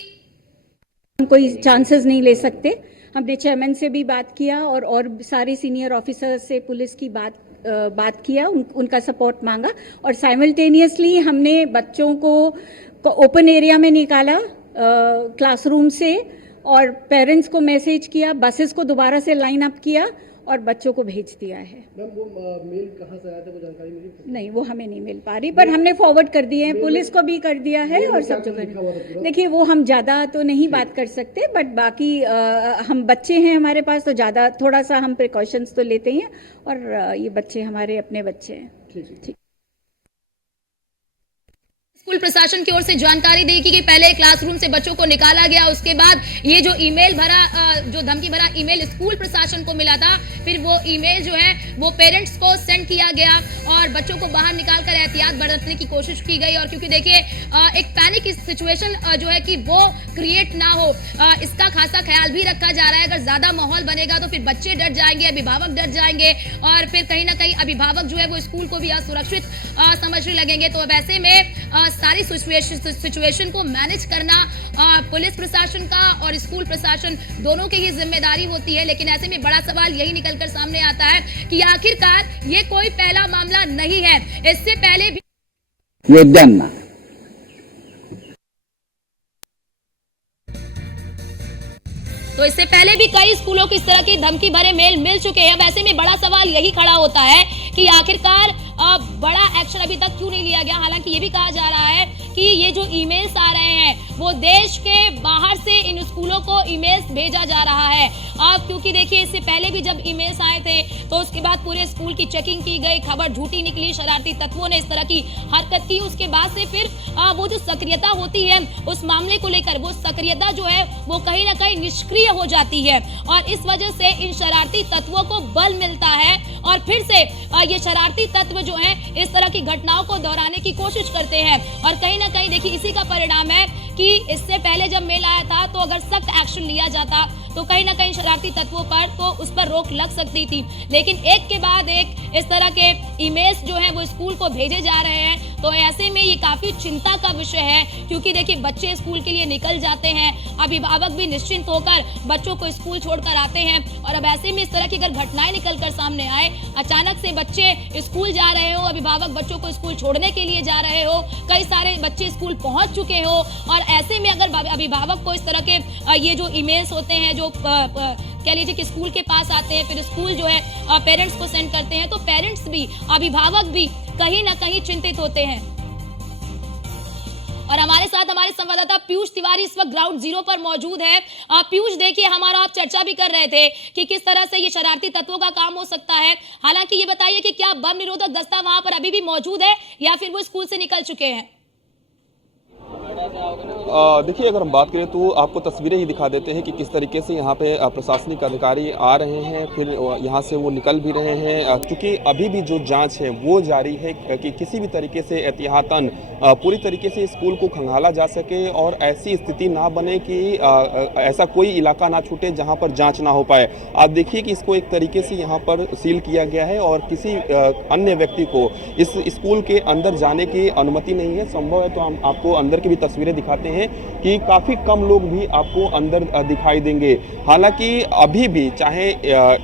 कोई चांसेस नहीं ले सकते। हमने चेयरमैन से भी बात किया, और सारे सीनियर ऑफिसर्स से पुलिस की बात किया, उनका सपोर्ट मांगा, और साइमल्टेनियसली हमने बच्चों को ओपन एरिया में निकाला क्लासरूम से, और पेरेंट्स को मैसेज किया, बसेस को दोबारा से लाइन अप किया, और बच्चों को भेज दिया है। मैम वो मेल कहाँ से आया था, वो जानकारी मिली? नहीं, वो हमें नहीं मिल पा रही, पर हमने फॉरवर्ड कर दिए हैं, पुलिस को भी कर दिया है और सब जगह। देखिए, वो हम ज़्यादा तो नहीं बात कर सकते, बट बाकी हम बच्चे हैं हमारे पास, तो ज़्यादा थोड़ा सा हम प्रिकॉशंस तो लेते हैं, और ये बच्चे हमारे अपने बच्चे हैं। ठीक। स्कूल प्रशासन की ओर से जानकारी दी कि पहले क्लासरूम से बच्चों को निकाला गया, उसके बाद ये जो ईमेल भरा, जो धमकी भरा ईमेल स्कूल प्रशासन को मिला था, फिर वो ईमेल जो है वो पेरेंट्स को सेंड किया गया और बच्चों को बाहर निकालकर एहतियात बरतने की कोशिश की गई। और क्योंकि देखिए एक पैनिक सिचुएशन जो है कि वो क्रिएट ना हो, इसका खासा ख्याल भी रखा जा रहा है। अगर ज्यादा माहौल बनेगा तो फिर बच्चे डर जाएंगे, अभिभावक डर जाएंगे और फिर कहीं ना कहीं अभिभावक जो है वो स्कूल को भी असुरक्षित समझने लगेंगे। तो अब ऐसे में सारी सिचुएशन को मैनेज करना पुलिस प्रशासन का और स्कूल प्रशासन दोनों की ही जिम्मेदारी होती है। लेकिन ऐसे में बड़ा सवाल यही निकलकर सामने आता है कि आखिरकार ये कोई पहला मामला नहीं है, इससे पहले भी तो इससे पहले भी कई स्कूलों को इस तरह की धमकी भरे मेल मिल चुके हैं। वैसे में बड़ा सवाल यही खड़ा होता है कि आखिरकार बड़ा एक्शन अभी तक क्यों नहीं लिया गया। हालांकि ये भी कहा जा रहा है कि ये जो ईमेल्स आ रहे हैं वो देश के बाहर से इन स्कूलों को ईमेल्स भेजा जा रहा है। अब क्योंकि देखिए इससे पहले भी जब ईमेल्स आए थे तो उसके बाद पूरे स्कूल की चेकिंग की गई, खबर झूठी निकली, शरारती तत्वों ने इस तरह की हरकत की। उसके बाद से फिर वो जो सक्रियता होती है उस मामले को लेकर, वो सक्रियता जो है वो कहीं ना कहीं निष्क्रिय हो जाती है और इस वजह से इन शरारती तत्वों को बल मिलता है और फिर से ये शरारती तत्व जो है इस तरह की घटनाओं को दोहराने की कोशिश करते हैं। और कहीं ना कहीं देखिए इसी का परिणाम है कि इससे पहले जब मेल आया था तो अगर सख्त एक्शन लिया जाता तो कहीं ना कहीं शरारती तत्वों पर तो उस पर रोक लग सकती थी। लेकिन एक के बाद एक इस तरह के ईमेल्स जो हैं वो स्कूल को भेजे जा रहे हैं, तो ऐसे में ये काफी चिंता का विषय है। क्योंकि देखिए बच्चे स्कूल के लिए निकल जाते हैं, अभिभावक भी निश्चिंत होकर बच्चों को स्कूल छोड़कर आते हैं और अब ऐसे में इस तरह की अगर घटनाएं निकल कर सामने आए, अचानक से बच्चे स्कूल जा रहे हो, अभिभावक बच्चों को स्कूल छोड़ने के लिए जा रहे हो, कई सारे बच्चे स्कूल पहुंच चुके हो और ऐसे में अगर अभिभावक को इस तरह के ये जो ईमेल्स होते हैं जो कह लीजिए कि स्कूल के पास आते हैं, फिर स्कूल जो है पेरेंट्स को सेंड करते हैं, तो पेरेंट्स भी, अभिभावक भी कहीं ना कहीं चिंतित होते हैं। और हमारे साथ हमारे संवाददाता पीयूष तिवारी इस वक्त ग्राउंड जीरो पर मौजूद है। पीयूष, देखिए हमारा आप चर्चा भी कर रहे थे कि किस तरह से ये शरारती तत्वों का काम हो सकता है। हालांकि ये बताइए कि क्या बम निरोधक दस्ता वहां पर अभी भी मौजूद है या फिर वो स्कूल से निकल चुके हैं? देखिए, अगर हम बात करें तो आपको तस्वीरें ही दिखा देते हैं कि किस तरीके से यहाँ पे प्रशासनिक अधिकारी आ रहे हैं, फिर यहाँ से वो निकल भी रहे हैं। क्योंकि अभी भी जो जांच है वो जारी है कि किसी भी तरीके से एहतियातन पूरी तरीके से स्कूल को खंगाला जा सके और ऐसी स्थिति ना बने कि ऐसा कोई इलाका ना छूटे जहाँ पर जाँच ना हो पाए। आप देखिए कि इसको एक तरीके से यहाँ पर सील किया गया है और किसी अन्य व्यक्ति को इस स्कूल के अंदर जाने की अनुमति नहीं है। संभव है तो हम आपको अंदर की भी तस्वीरें दिखाते हैं कि काफ़ी कम लोग भी आपको अंदर दिखाई देंगे। हालांकि अभी भी चाहे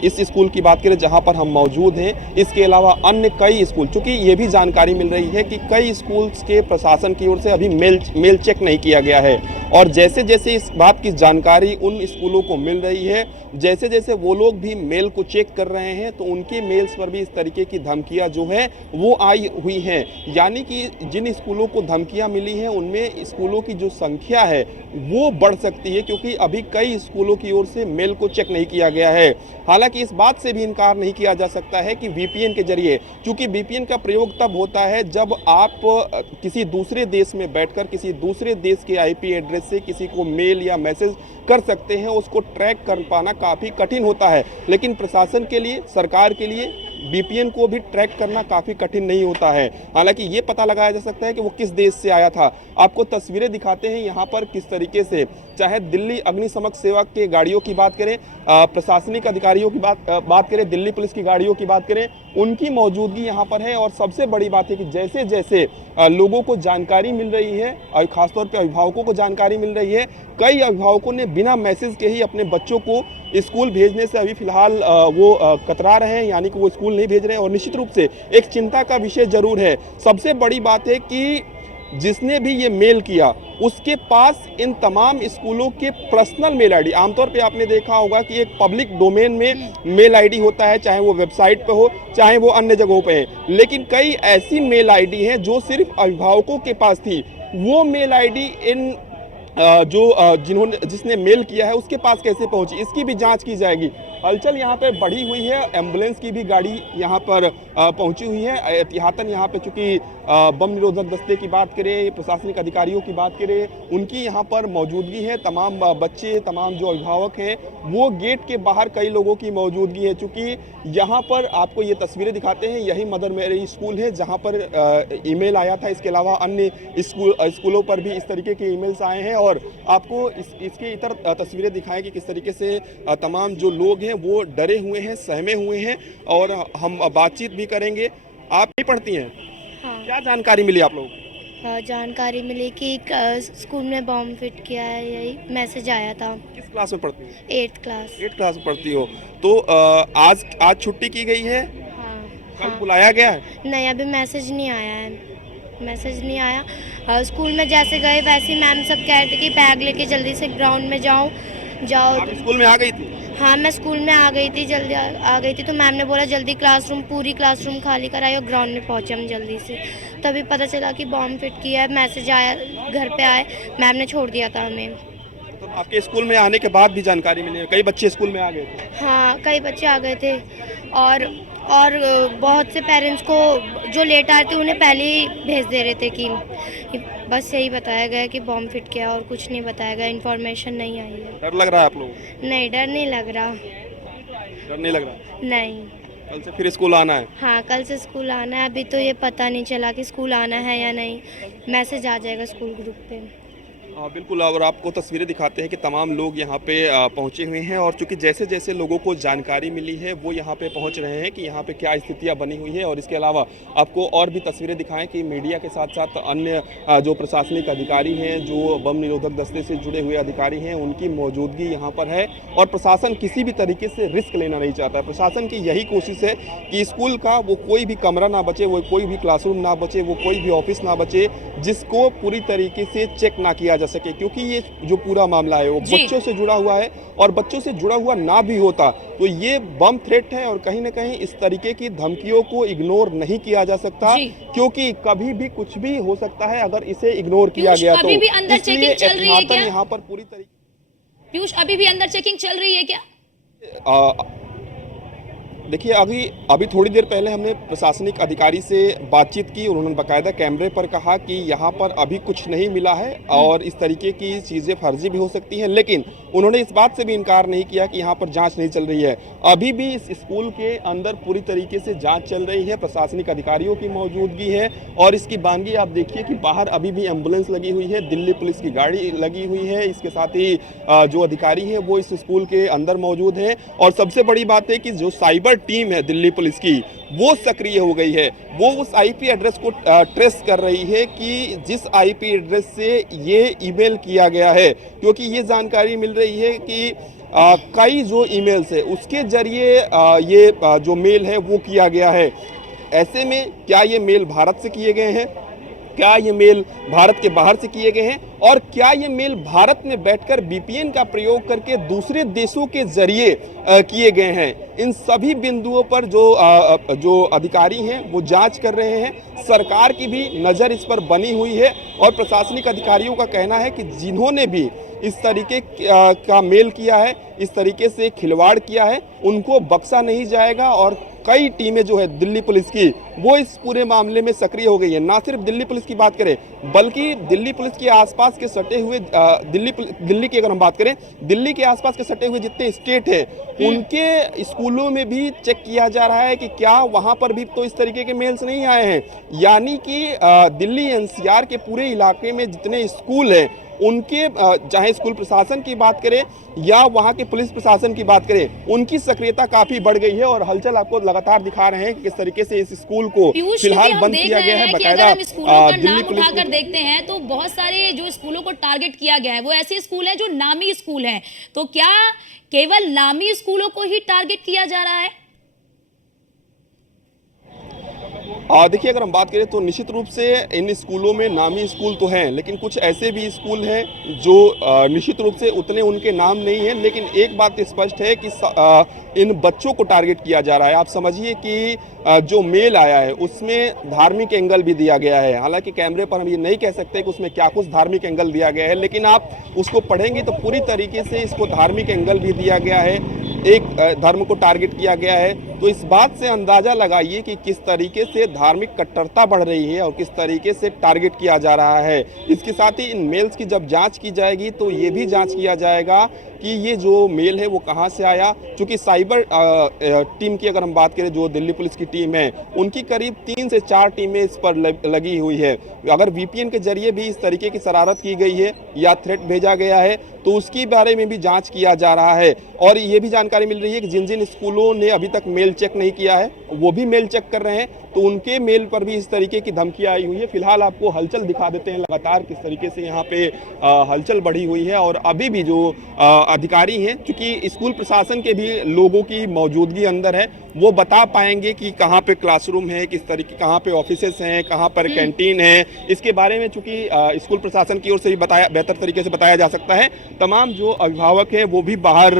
इस स्कूल की बात करें जहां पर हम मौजूद हैं, इसके अलावा अन्य कई स्कूल, चूँकि ये भी जानकारी मिल रही है कि कई स्कूल्स के प्रशासन की ओर से अभी मेल चेक नहीं किया गया है और जैसे जैसे इस बात की जानकारी उन स्कूलों को मिल रही है, जैसे जैसे वो लोग भी मेल को चेक कर रहे हैं तो उनके मेल्स पर भी इस तरीके की धमकियां जो है वो आई हुई हैं। यानी कि जिन स्कूलों को धमकियां मिली हैं उनमें स्कूलों की जो संख्या है वो बढ़ सकती है, क्योंकि अभी कई स्कूलों की ओर से मेल को चेक नहीं किया गया है। हालांकि इस बात से भी इनकार नहीं किया जा सकता है कि VPN के जरिए, क्योंकि VPN का प्रयोग तब होता है जब आप किसी दूसरे देश में बैठकर किसी दूसरे देश के IP एड्रेस से किसी को मेल या मैसेज कर सकते हैं, उसको ट्रैक कर पाना काफ़ी कठिन होता है। लेकिन प्रशासन के लिए, सरकार के लिए VPN को भी ट्रैक करना काफ़ी कठिन नहीं होता है। हालांकि ये पता लगाया जा सकता है कि वो किस देश से आया था। आपको तस्वीरें दिखाते हैं यहाँ पर किस तरीके से, चाहे दिल्ली अग्निशमन सेवा के गाड़ियों की बात करें, प्रशासनिक अधिकारियों की बात करें, दिल्ली पुलिस की गाड़ियों की बात करें, उनकी मौजूदगी यहाँ पर है। और सबसे बड़ी बात है कि जैसे जैसे लोगों को जानकारी मिल रही है और खासतौर पर अभिभावकों को जानकारी मिल रही है, कई अभिभावकों ने बिना मैसेज के ही अपने बच्चों को स्कूल भेजने से अभी फिलहाल वो कतरा रहे हैं, यानी कि वो स्कूल नहीं भेज रहे हैं। और निश्चित रूप से एक चिंता का विषय जरूर है। सबसे बड़ी बात है कि जिसने भी ये मेल किया उसके पास इन तमाम स्कूलों के पर्सनल मेल आईडी, आमतौर पे आपने देखा होगा कि एक पब्लिक डोमेन में मेल आईडी होता है, चाहे वो वेबसाइट पे हो चाहे वो अन्य जगहों पे है, लेकिन कई ऐसी मेल आईडी हैं जो सिर्फ अभिभावकों के पास थी। वो मेल आईडी इन जिसने मेल किया है उसके पास कैसे पहुंची, इसकी भी जांच की जाएगी। हलचल यहाँ पर बढ़ी हुई है, एम्बुलेंस की भी गाड़ी यहाँ पर पहुंची हुई है। एहतियातन यहाँ पे चूंकि बम निरोधक दस्ते की बात करें, प्रशासनिक अधिकारियों की बात करें, उनकी यहाँ पर मौजूदगी है। तमाम बच्चे, तमाम जो अभिभावक हैं वो गेट के बाहर कई लोगों की मौजूदगी है। चूँकि यहाँ पर आपको ये तस्वीरें दिखाते हैं, यही मदर मैरी स्कूल है जहाँ पर ईमेल आया था। इसके अलावा अन्य स्कूलों पर भी इस तरीके के ईमेल्स आए हैं और आपको इसके इतर तस्वीरें दिखाएं कि किस तरीके से तमाम जो लोग हैं वो डरे हुए हैं, सहमे हुए हैं और हम बातचीत भी करेंगे। आप भी पढ़ती हैं? हाँ। क्या जानकारी मिली आप लोगों को? जानकारी मिली कि स्कूल में बॉम्ब फिट किया है, यही मैसेज आया था। किस क्लास में पढ़ती हैं? 8th class. 8th क्लास में पढ़ती हो तो आज छुट्टी की गई है? हाँ। कल बुलाया गया है? नहीं, अभी मैसेज नहीं आया है, मैसेज नहीं आया। स्कूल में जैसे गए वैसे मैम सब कह रहे थे कि बैग लेके जल्दी से ग्राउंड में जाओ। आप स्कूल में आ गई थी? हाँ, मैं स्कूल में आ गई थी, जल्दी आ गई थी। तो मैम ने बोला जल्दी पूरी क्लासरूम खाली कराई और ग्राउंड में पहुंचे हम जल्दी से। तभी पता चला कि बॉम्ब फिट किया है, मैसेज आया, घर पे आए, मैम ने छोड़ दिया था हमें। तो आपके स्कूल में आने के बाद भी जानकारी मिली है? कई बच्चे स्कूल में आ गए थे? हाँ, कई बच्चे आ गए थे और बहुत से पेरेंट्स को जो लेट आए थे उन्हें पहले ही भेज दे रहे थे कि बस यही बताया गया कि बॉम्ब फिट किया और कुछ नहीं बताया गया, इन्फॉर्मेशन नहीं आई है। डर लग रहा है आप लोगों को? नहीं, डर नहीं लग रहा। डर नहीं लग रहा? नहीं। कल से फिर स्कूल आना है? हाँ, कल से स्कूल आना है। अभी तो ये पता नहीं चला कि स्कूल आना है या नहीं, मैसेज आ जाएगा स्कूल ग्रुप पे। बिल्कुल, और आपको तस्वीरें दिखाते हैं कि तमाम लोग यहाँ पे पहुँचे हुए हैं और चूंकि जैसे जैसे लोगों को जानकारी मिली है वो यहाँ पे पहुँच रहे हैं कि यहाँ पे क्या स्थितियाँ बनी हुई है। और इसके अलावा आपको और भी तस्वीरें दिखाएं कि मीडिया के साथ साथ अन्य जो प्रशासनिक अधिकारी हैं, जो बम निरोधक दस्ते से जुड़े हुए अधिकारी हैं, उनकी मौजूदगी यहाँ पर है। और प्रशासन किसी भी तरीके से रिस्क लेना नहीं चाहता है। प्रशासन की यही कोशिश है कि स्कूल का वो कोई भी कमरा ना बचे, वो कोई भी क्लासरूम ना बचे, वो कोई भी ऑफिस ना बचे जिसको पूरी तरीके से चेक ना किया जा सके, क्योंकि ये जो पूरा मामला है वो बच्चों से जुड़ा हुआ है। और बच्चों से जुड़ा हुआ ना भी होता तो ये बम थ्रेट है और कहीं ना कहीं इस तरीके की धमकियों को इग्नोर नहीं किया जा सकता, क्योंकि कभी भी कुछ भी हो सकता है अगर इसे इग्नोर किया गया तो। अभी भी अंदर चेकिंग चल रही है क्या? यहाँ पर पूरी तरीके पीयूष, अभी भी अंदर चेकिंग चल रही है क्या? देखिए, अभी थोड़ी देर पहले हमने प्रशासनिक अधिकारी से बातचीत की और उन्होंने बाकायदा कैमरे पर कहा कि यहाँ पर अभी कुछ नहीं मिला है और इस तरीके की चीज़ें फर्जी भी हो सकती हैं, लेकिन उन्होंने इस बात से भी इनकार नहीं किया कि यहाँ पर जांच नहीं चल रही है। अभी भी इस स्कूल के अंदर पूरी तरीके से जांच चल रही है, प्रशासनिक अधिकारियों की मौजूदगी है और इसकी बानगी आप देखिए कि बाहर अभी भी एम्बुलेंस लगी हुई है, दिल्ली पुलिस की गाड़ी लगी हुई है, इसके साथ ही जो अधिकारी हैं वो इस स्कूल के अंदर मौजूद हैं। और सबसे बड़ी बात है कि जो साइबर टीम है दिल्ली पुलिस की वो सक्रिय हो गई है, वो उस आईपी एड्रेस को ट्रेस कर रही है कि जिस आईपी एड्रेस से ये ईमेल किया गया है, क्योंकि ये जानकारी मिल रही है कि कई जो ईमेल्स है उसके जरिए ये जो मेल है वो किया गया है। ऐसे में क्या ये मेल भारत से किए गए हैं, क्या ये मेल भारत के बाहर से किए गए हैं और क्या ये मेल भारत में बैठकर VPN का प्रयोग करके दूसरे देशों के जरिए किए गए हैं, इन सभी बिंदुओं पर जो अधिकारी हैं वो जांच कर रहे हैं। सरकार की भी नज़र इस पर बनी हुई है और प्रशासनिक अधिकारियों का कहना है कि जिन्होंने भी इस तरीके का मेल किया है, इस तरीके से खिलवाड़ किया है, उनको बख्शा नहीं जाएगा। और कई टीमें जो है दिल्ली पुलिस की वो इस पूरे मामले में सक्रिय हो गई है। ना सिर्फ दिल्ली पुलिस की बात करें बल्कि दिल्ली पुलिस के आसपास के सटे हुए दिल्ली की अगर हम बात करें, दिल्ली के आसपास के सटे हुए जितने स्टेट हैं उनके स्कूलों में भी चेक किया जा रहा है कि क्या वहां पर भी तो इस तरीके के मेल्स नहीं आए हैं। यानी कि दिल्ली NCR के पूरे इलाके में जितने स्कूल हैं उनके चाहे स्कूल प्रशासन की बात करें या वहां के पुलिस प्रशासन की बात करें, उनकी सक्रियता काफी बढ़ गई है। और हलचल आपको लगातार दिखा रहे हैं कि किस तरीके से इस स्कूल को फिलहाल बंद किया गया है। बकायदा दिल्ली पुलिस उठाकर देखते हैं तो बहुत सारे जो स्कूलों को टारगेट किया गया है वो ऐसे स्कूल हैं जो नामी स्कूल हैं। तो क्या केवल नामी स्कूलों को ही टारगेट किया जा रहा है? देखिए, अगर हम बात करें तो निश्चित रूप से इन स्कूलों में नामी स्कूल तो हैं, लेकिन कुछ ऐसे भी स्कूल हैं जो निश्चित रूप से उतने उनके नाम नहीं हैं, लेकिन एक बात स्पष्ट है कि इन बच्चों को टारगेट किया जा रहा है। आप समझिए कि जो मेल आया है उसमें धार्मिक एंगल भी दिया गया है। हालांकि कैमरे पर हम ये नहीं कह सकते कि उसमें क्या कुछ धार्मिक एंगल दिया गया है, लेकिन आप उसको पढ़ेंगे तो पूरी तरीके से इसको धार्मिक एंगल भी दिया गया है, एक धर्म को टारगेट किया गया है। तो इस बात से अंदाजा लगाइए कि किस तरीके से धार्मिक कट्टरता बढ़ रही है और किस तरीके से टारगेट किया जा रहा है। इसके साथ ही इन मेल्स की जब जांच की जाएगी तो ये भी जांच किया जाएगा कि ये जो मेल है वो कहां से आया। क्योंकि साइबर टीम की अगर हम बात करें, जो दिल्ली पुलिस की टीम है, उनकी करीब 3 से 4 टीमें इस पर लगी हुई है। अगर वीपीएन के जरिए भी इस तरीके की शरारत की गई है या थ्रेट भेजा गया है तो उसके बारे में भी जांच किया जा रहा है। और ये भी जानकारी मिल रही है कि जिन जिन स्कूलों ने अभी तक मेल चेक नहीं किया है वो भी मेल चेक कर रहे हैं, तो उनके मेल पर भी इस तरीके की धमकियां आई हुई है। फिलहाल आपको हलचल दिखा देते हैं लगातार किस तरीके से यहाँ पे हलचल बढ़ी हुई है। और अभी भी जो अधिकारी हैं, चूंकि स्कूल प्रशासन के भी लोगों की मौजूदगी अंदर है, वो बता पाएंगे कि कहाँ पे क्लासरूम है, किस तरीके कहाँ पे ऑफिसेस हैं, कहाँ पर कैंटीन है। इसके बारे में चूंकि स्कूल प्रशासन की ओर से भी बेहतर तरीके से बताया जा सकता है। तमाम जो अभिभावक हैं वो भी बाहर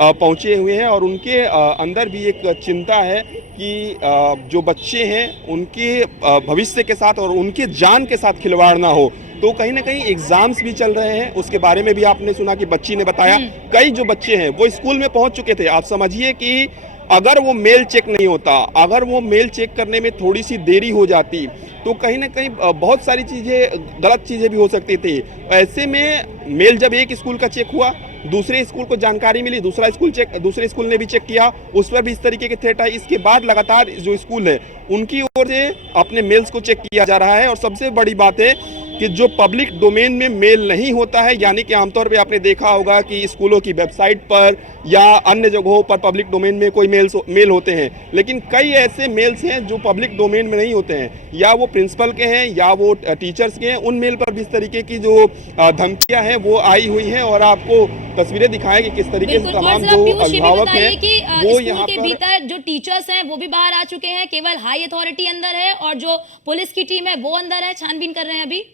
पहुंचे हुए हैं और उनके अंदर भी एक चिंता है कि जो बच्चे हैं उनके भविष्य के साथ और उनके जान के साथ खिलवाड़ ना हो। तो कहीं ना कहीं एग्जाम्स भी चल रहे हैं, उसके बारे में भी आपने सुना कि बच्ची ने बताया कई जो बच्चे हैं वो स्कूल में पहुंच चुके थे। आप समझिए कि अगर वो मेल चेक नहीं होता, अगर वो मेल चेक करने में थोड़ी सी देरी हो जाती तो कहीं ना कहीं बहुत सारी चीज़ें, गलत चीज़ें भी हो सकती थी। ऐसे में मेल जब एक स्कूल का चेक हुआ, दूसरे स्कूल को जानकारी मिली, दूसरे स्कूल ने भी चेक किया, उस पर भी इस तरीके के थ्रेट आए। इसके बाद लगातार जो स्कूल है उनकी ओर से अपने मेल्स को चेक किया जा रहा है। और सबसे बड़ी बात है कि जो पब्लिक डोमेन में मेल नहीं होता है, यानी कि आमतौर पे आपने देखा होगा कि स्कूलों की वेबसाइट पर या अन्य जगहों पर पब्लिक डोमेन में कोई मेल होते हैं, लेकिन कई ऐसे मेल्स हैं जो पब्लिक डोमेन में नहीं होते हैं, या वो प्रिंसिपल के हैं या वो टीचर्स के हैं। उन मेल पर भी इस तरीके की जो धमकियां हैं वो आई हुई हैं और आपको तस्वीरें दिखाएं कि किस तरीके से तमाम जो अभिभावक हैं वो यहाँ के भीतर जो टीचर्स हैं वो भी बाहर आ चुके हैं, केवल हाई अथॉरिटी अंदर है और जो पुलिस की टीम है वो अंदर है, छानबीन कर रहे हैं अभी।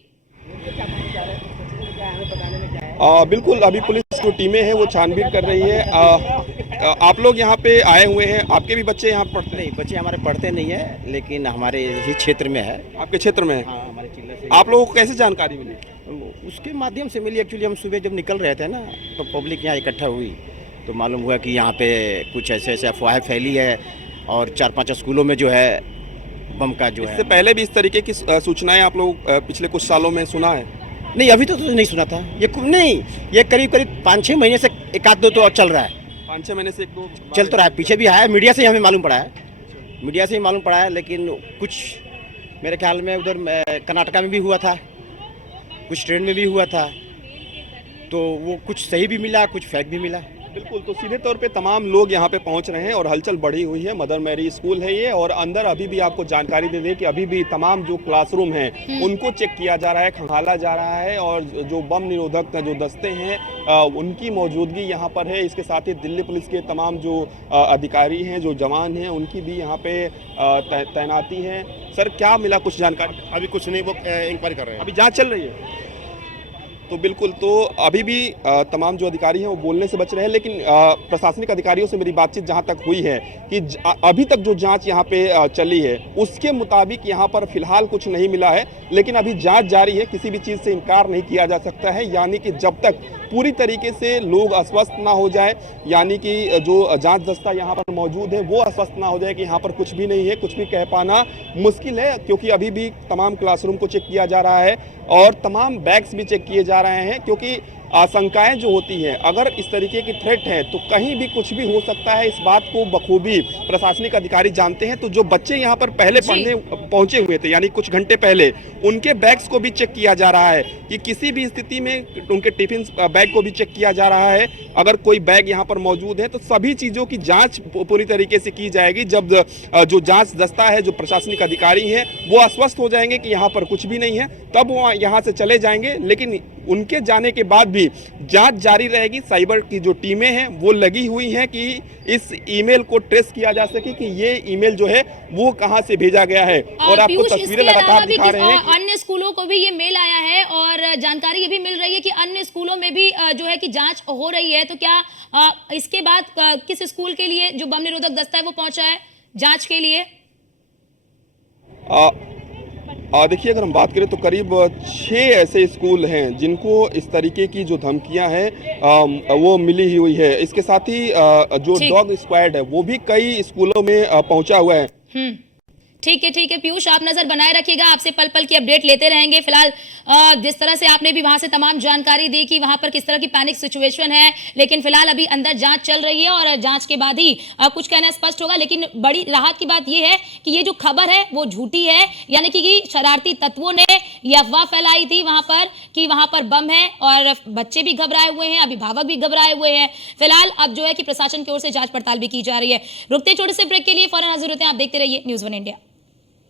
बिल्कुल, अभी पुलिस जो टीमें हैं वो छानबीन कर रही है। आप लोग यहाँ पे आए हुए हैं, आपके भी बच्चे यहाँ पढ़ते? नहीं, बच्चे हमारे पढ़ते नहीं है, लेकिन हमारे ही क्षेत्र में है। आपके क्षेत्र में है? हाँ, हमारे जिले से। आप लोगों को कैसे जानकारी मिली? उसके माध्यम से मिली। एक्चुअली हम सुबह जब निकल रहे थे ना तो पब्लिक यहाँ इकट्ठा हुई तो मालूम हुआ कि यहाँ पे कुछ ऐसे अफवाहें फैली है और 4-5 स्कूलों में जो है बम का जो है। इससे पहले भी इस तरीके की सूचनाएं आप लोग पिछले कुछ सालों में सुना है? नहीं, अभी तो नहीं सुना था। ये करीब 5-6 महीने से एक आध दो तो चल रहा है। 5-6 महीने से 1-2 चल तो रहा है। पीछे भी आया, मीडिया से ही हमें मालूम पड़ा है, मीडिया से ही मालूम पड़ा है। लेकिन कुछ मेरे ख्याल में उधर कर्नाटका में भी हुआ था, कुछ ट्रेन में भी हुआ था, तो वो कुछ सही भी मिला, कुछ फेक भी मिला। बिल्कुल, तो सीधे तौर पे तमाम लोग यहाँ पे पहुँच रहे हैं और हलचल बढ़ी हुई है। मदर मैरी स्कूल है ये, और अंदर अभी भी आपको जानकारी दे दें कि अभी भी तमाम जो क्लासरूम हैं उनको चेक किया जा रहा है, खंगाला जा रहा है, और जो बम निरोधक जो दस्ते हैं उनकी मौजूदगी यहाँ पर है। इसके साथ ही दिल्ली पुलिस के तमाम जो अधिकारी हैं, जो जवान हैं, उनकी भी यहाँ पे तैनाती है। सर, क्या मिला कुछ जानकारी? अभी कुछ नहीं, वो इंक्वायरी कर रहे हैं, अभी जाँच चल रही है। तो बिल्कुल, तो अभी भी तमाम जो अधिकारी हैं वो बोलने से बच रहे हैं, लेकिन प्रशासनिक अधिकारियों से मेरी बातचीत जहां तक हुई है कि अभी तक जो जांच यहां पे चली है उसके मुताबिक यहां पर फिलहाल कुछ नहीं मिला है, लेकिन अभी जांच जारी है, किसी भी चीज़ से इनकार नहीं किया जा सकता है। यानी कि जब तक पूरी तरीके से लोग अस्वस्थ ना हो जाए, यानी कि जो जांच दस्ता यहाँ पर मौजूद है वो अस्वस्थ ना हो जाए कि यहाँ पर कुछ भी नहीं है, कुछ भी कह पाना मुश्किल है। क्योंकि अभी भी तमाम क्लासरूम को चेक किया जा रहा है और तमाम बैग्स भी चेक किए जा रहे हैं, क्योंकि आशंकाएं जो होती हैं, अगर इस तरीके की थ्रेट है तो कहीं भी कुछ भी हो सकता है। इस बात को बखूबी प्रशासनिक अधिकारी जानते हैं। तो जो बच्चे यहाँ पर पहले पढ़ने पहुंचे हुए थे, यानी कुछ घंटे पहले, उनके बैग्स को भी चेक किया जा रहा है कि किसी भी स्थिति में उनके टिफिन बैग को भी चेक किया जा रहा है। अगर कोई बैग यहाँ पर मौजूद है तो सभी चीज़ों की जाँच पूरी तरीके से की जाएगी। जब जो जाँच दस्ता है, जो प्रशासनिक अधिकारी हैं, वो आश्वस्त हो जाएंगे कि यहाँ पर कुछ भी नहीं है, तब वो यहाँ से चले जाएंगे। लेकिन उनके जाने के बाद भी भी जांच जारी रहेगी। साइबर की जो टीमें हैं वो लगी हुई हैं कि इस ईमेल को ट्रेस किया जा सके कि ये ईमेल जो है वो कहां से भेजा गया है। और आपको पीयूष, तस्वीरें इसके अलावा लगातार भी दिखा रहे हैं कि अन्य स्कूलों को भी ये मेल आया है और जानकारी ये भी मिल रही है कि अन्य स्कूलों में भी जो है कि जांच हो रही है। तो क्या इसके बाद किस स्कूल के लिए जो बम निरोधक दस्ता है वो पहुंचा है जांच के लिए? देखिए, अगर हम बात करें तो करीब 6 ऐसे स्कूल हैं जिनको इस तरीके की जो धमकियां हैं वो मिली हुई है। इसके साथ ही जो डॉग स्क्वाड है वो भी कई स्कूलों में पहुंचा हुआ है। ठीक है पीयूष, आप नजर बनाए रखिएगा, आपसे पल पल की अपडेट लेते रहेंगे। फिलहाल जिस तरह से आपने भी वहां से तमाम जानकारी दी कि वहां पर किस तरह की पैनिक सिचुएशन है, लेकिन फिलहाल अभी अंदर जांच चल रही है और जांच के बाद ही कुछ कहना स्पष्ट होगा। लेकिन बड़ी राहत की बात यह है कि ये जो खबर है वो झूठी है, यानी कि शरारती तत्वों ने यह अफवाह फैलाई थी वहां पर कि वहां पर बम है और बच्चे भी घबराए हुए हैं, अभिभावक भी घबराए हुए हैं। फिलहाल अब जो है कि प्रशासन की ओर से जांच पड़ताल भी की जा रही है। रुकते छोटे से ब्रेक के लिए फौरन हाजिर होते हैं। आप देखते रहिए न्यूज़ 1 इंडिया।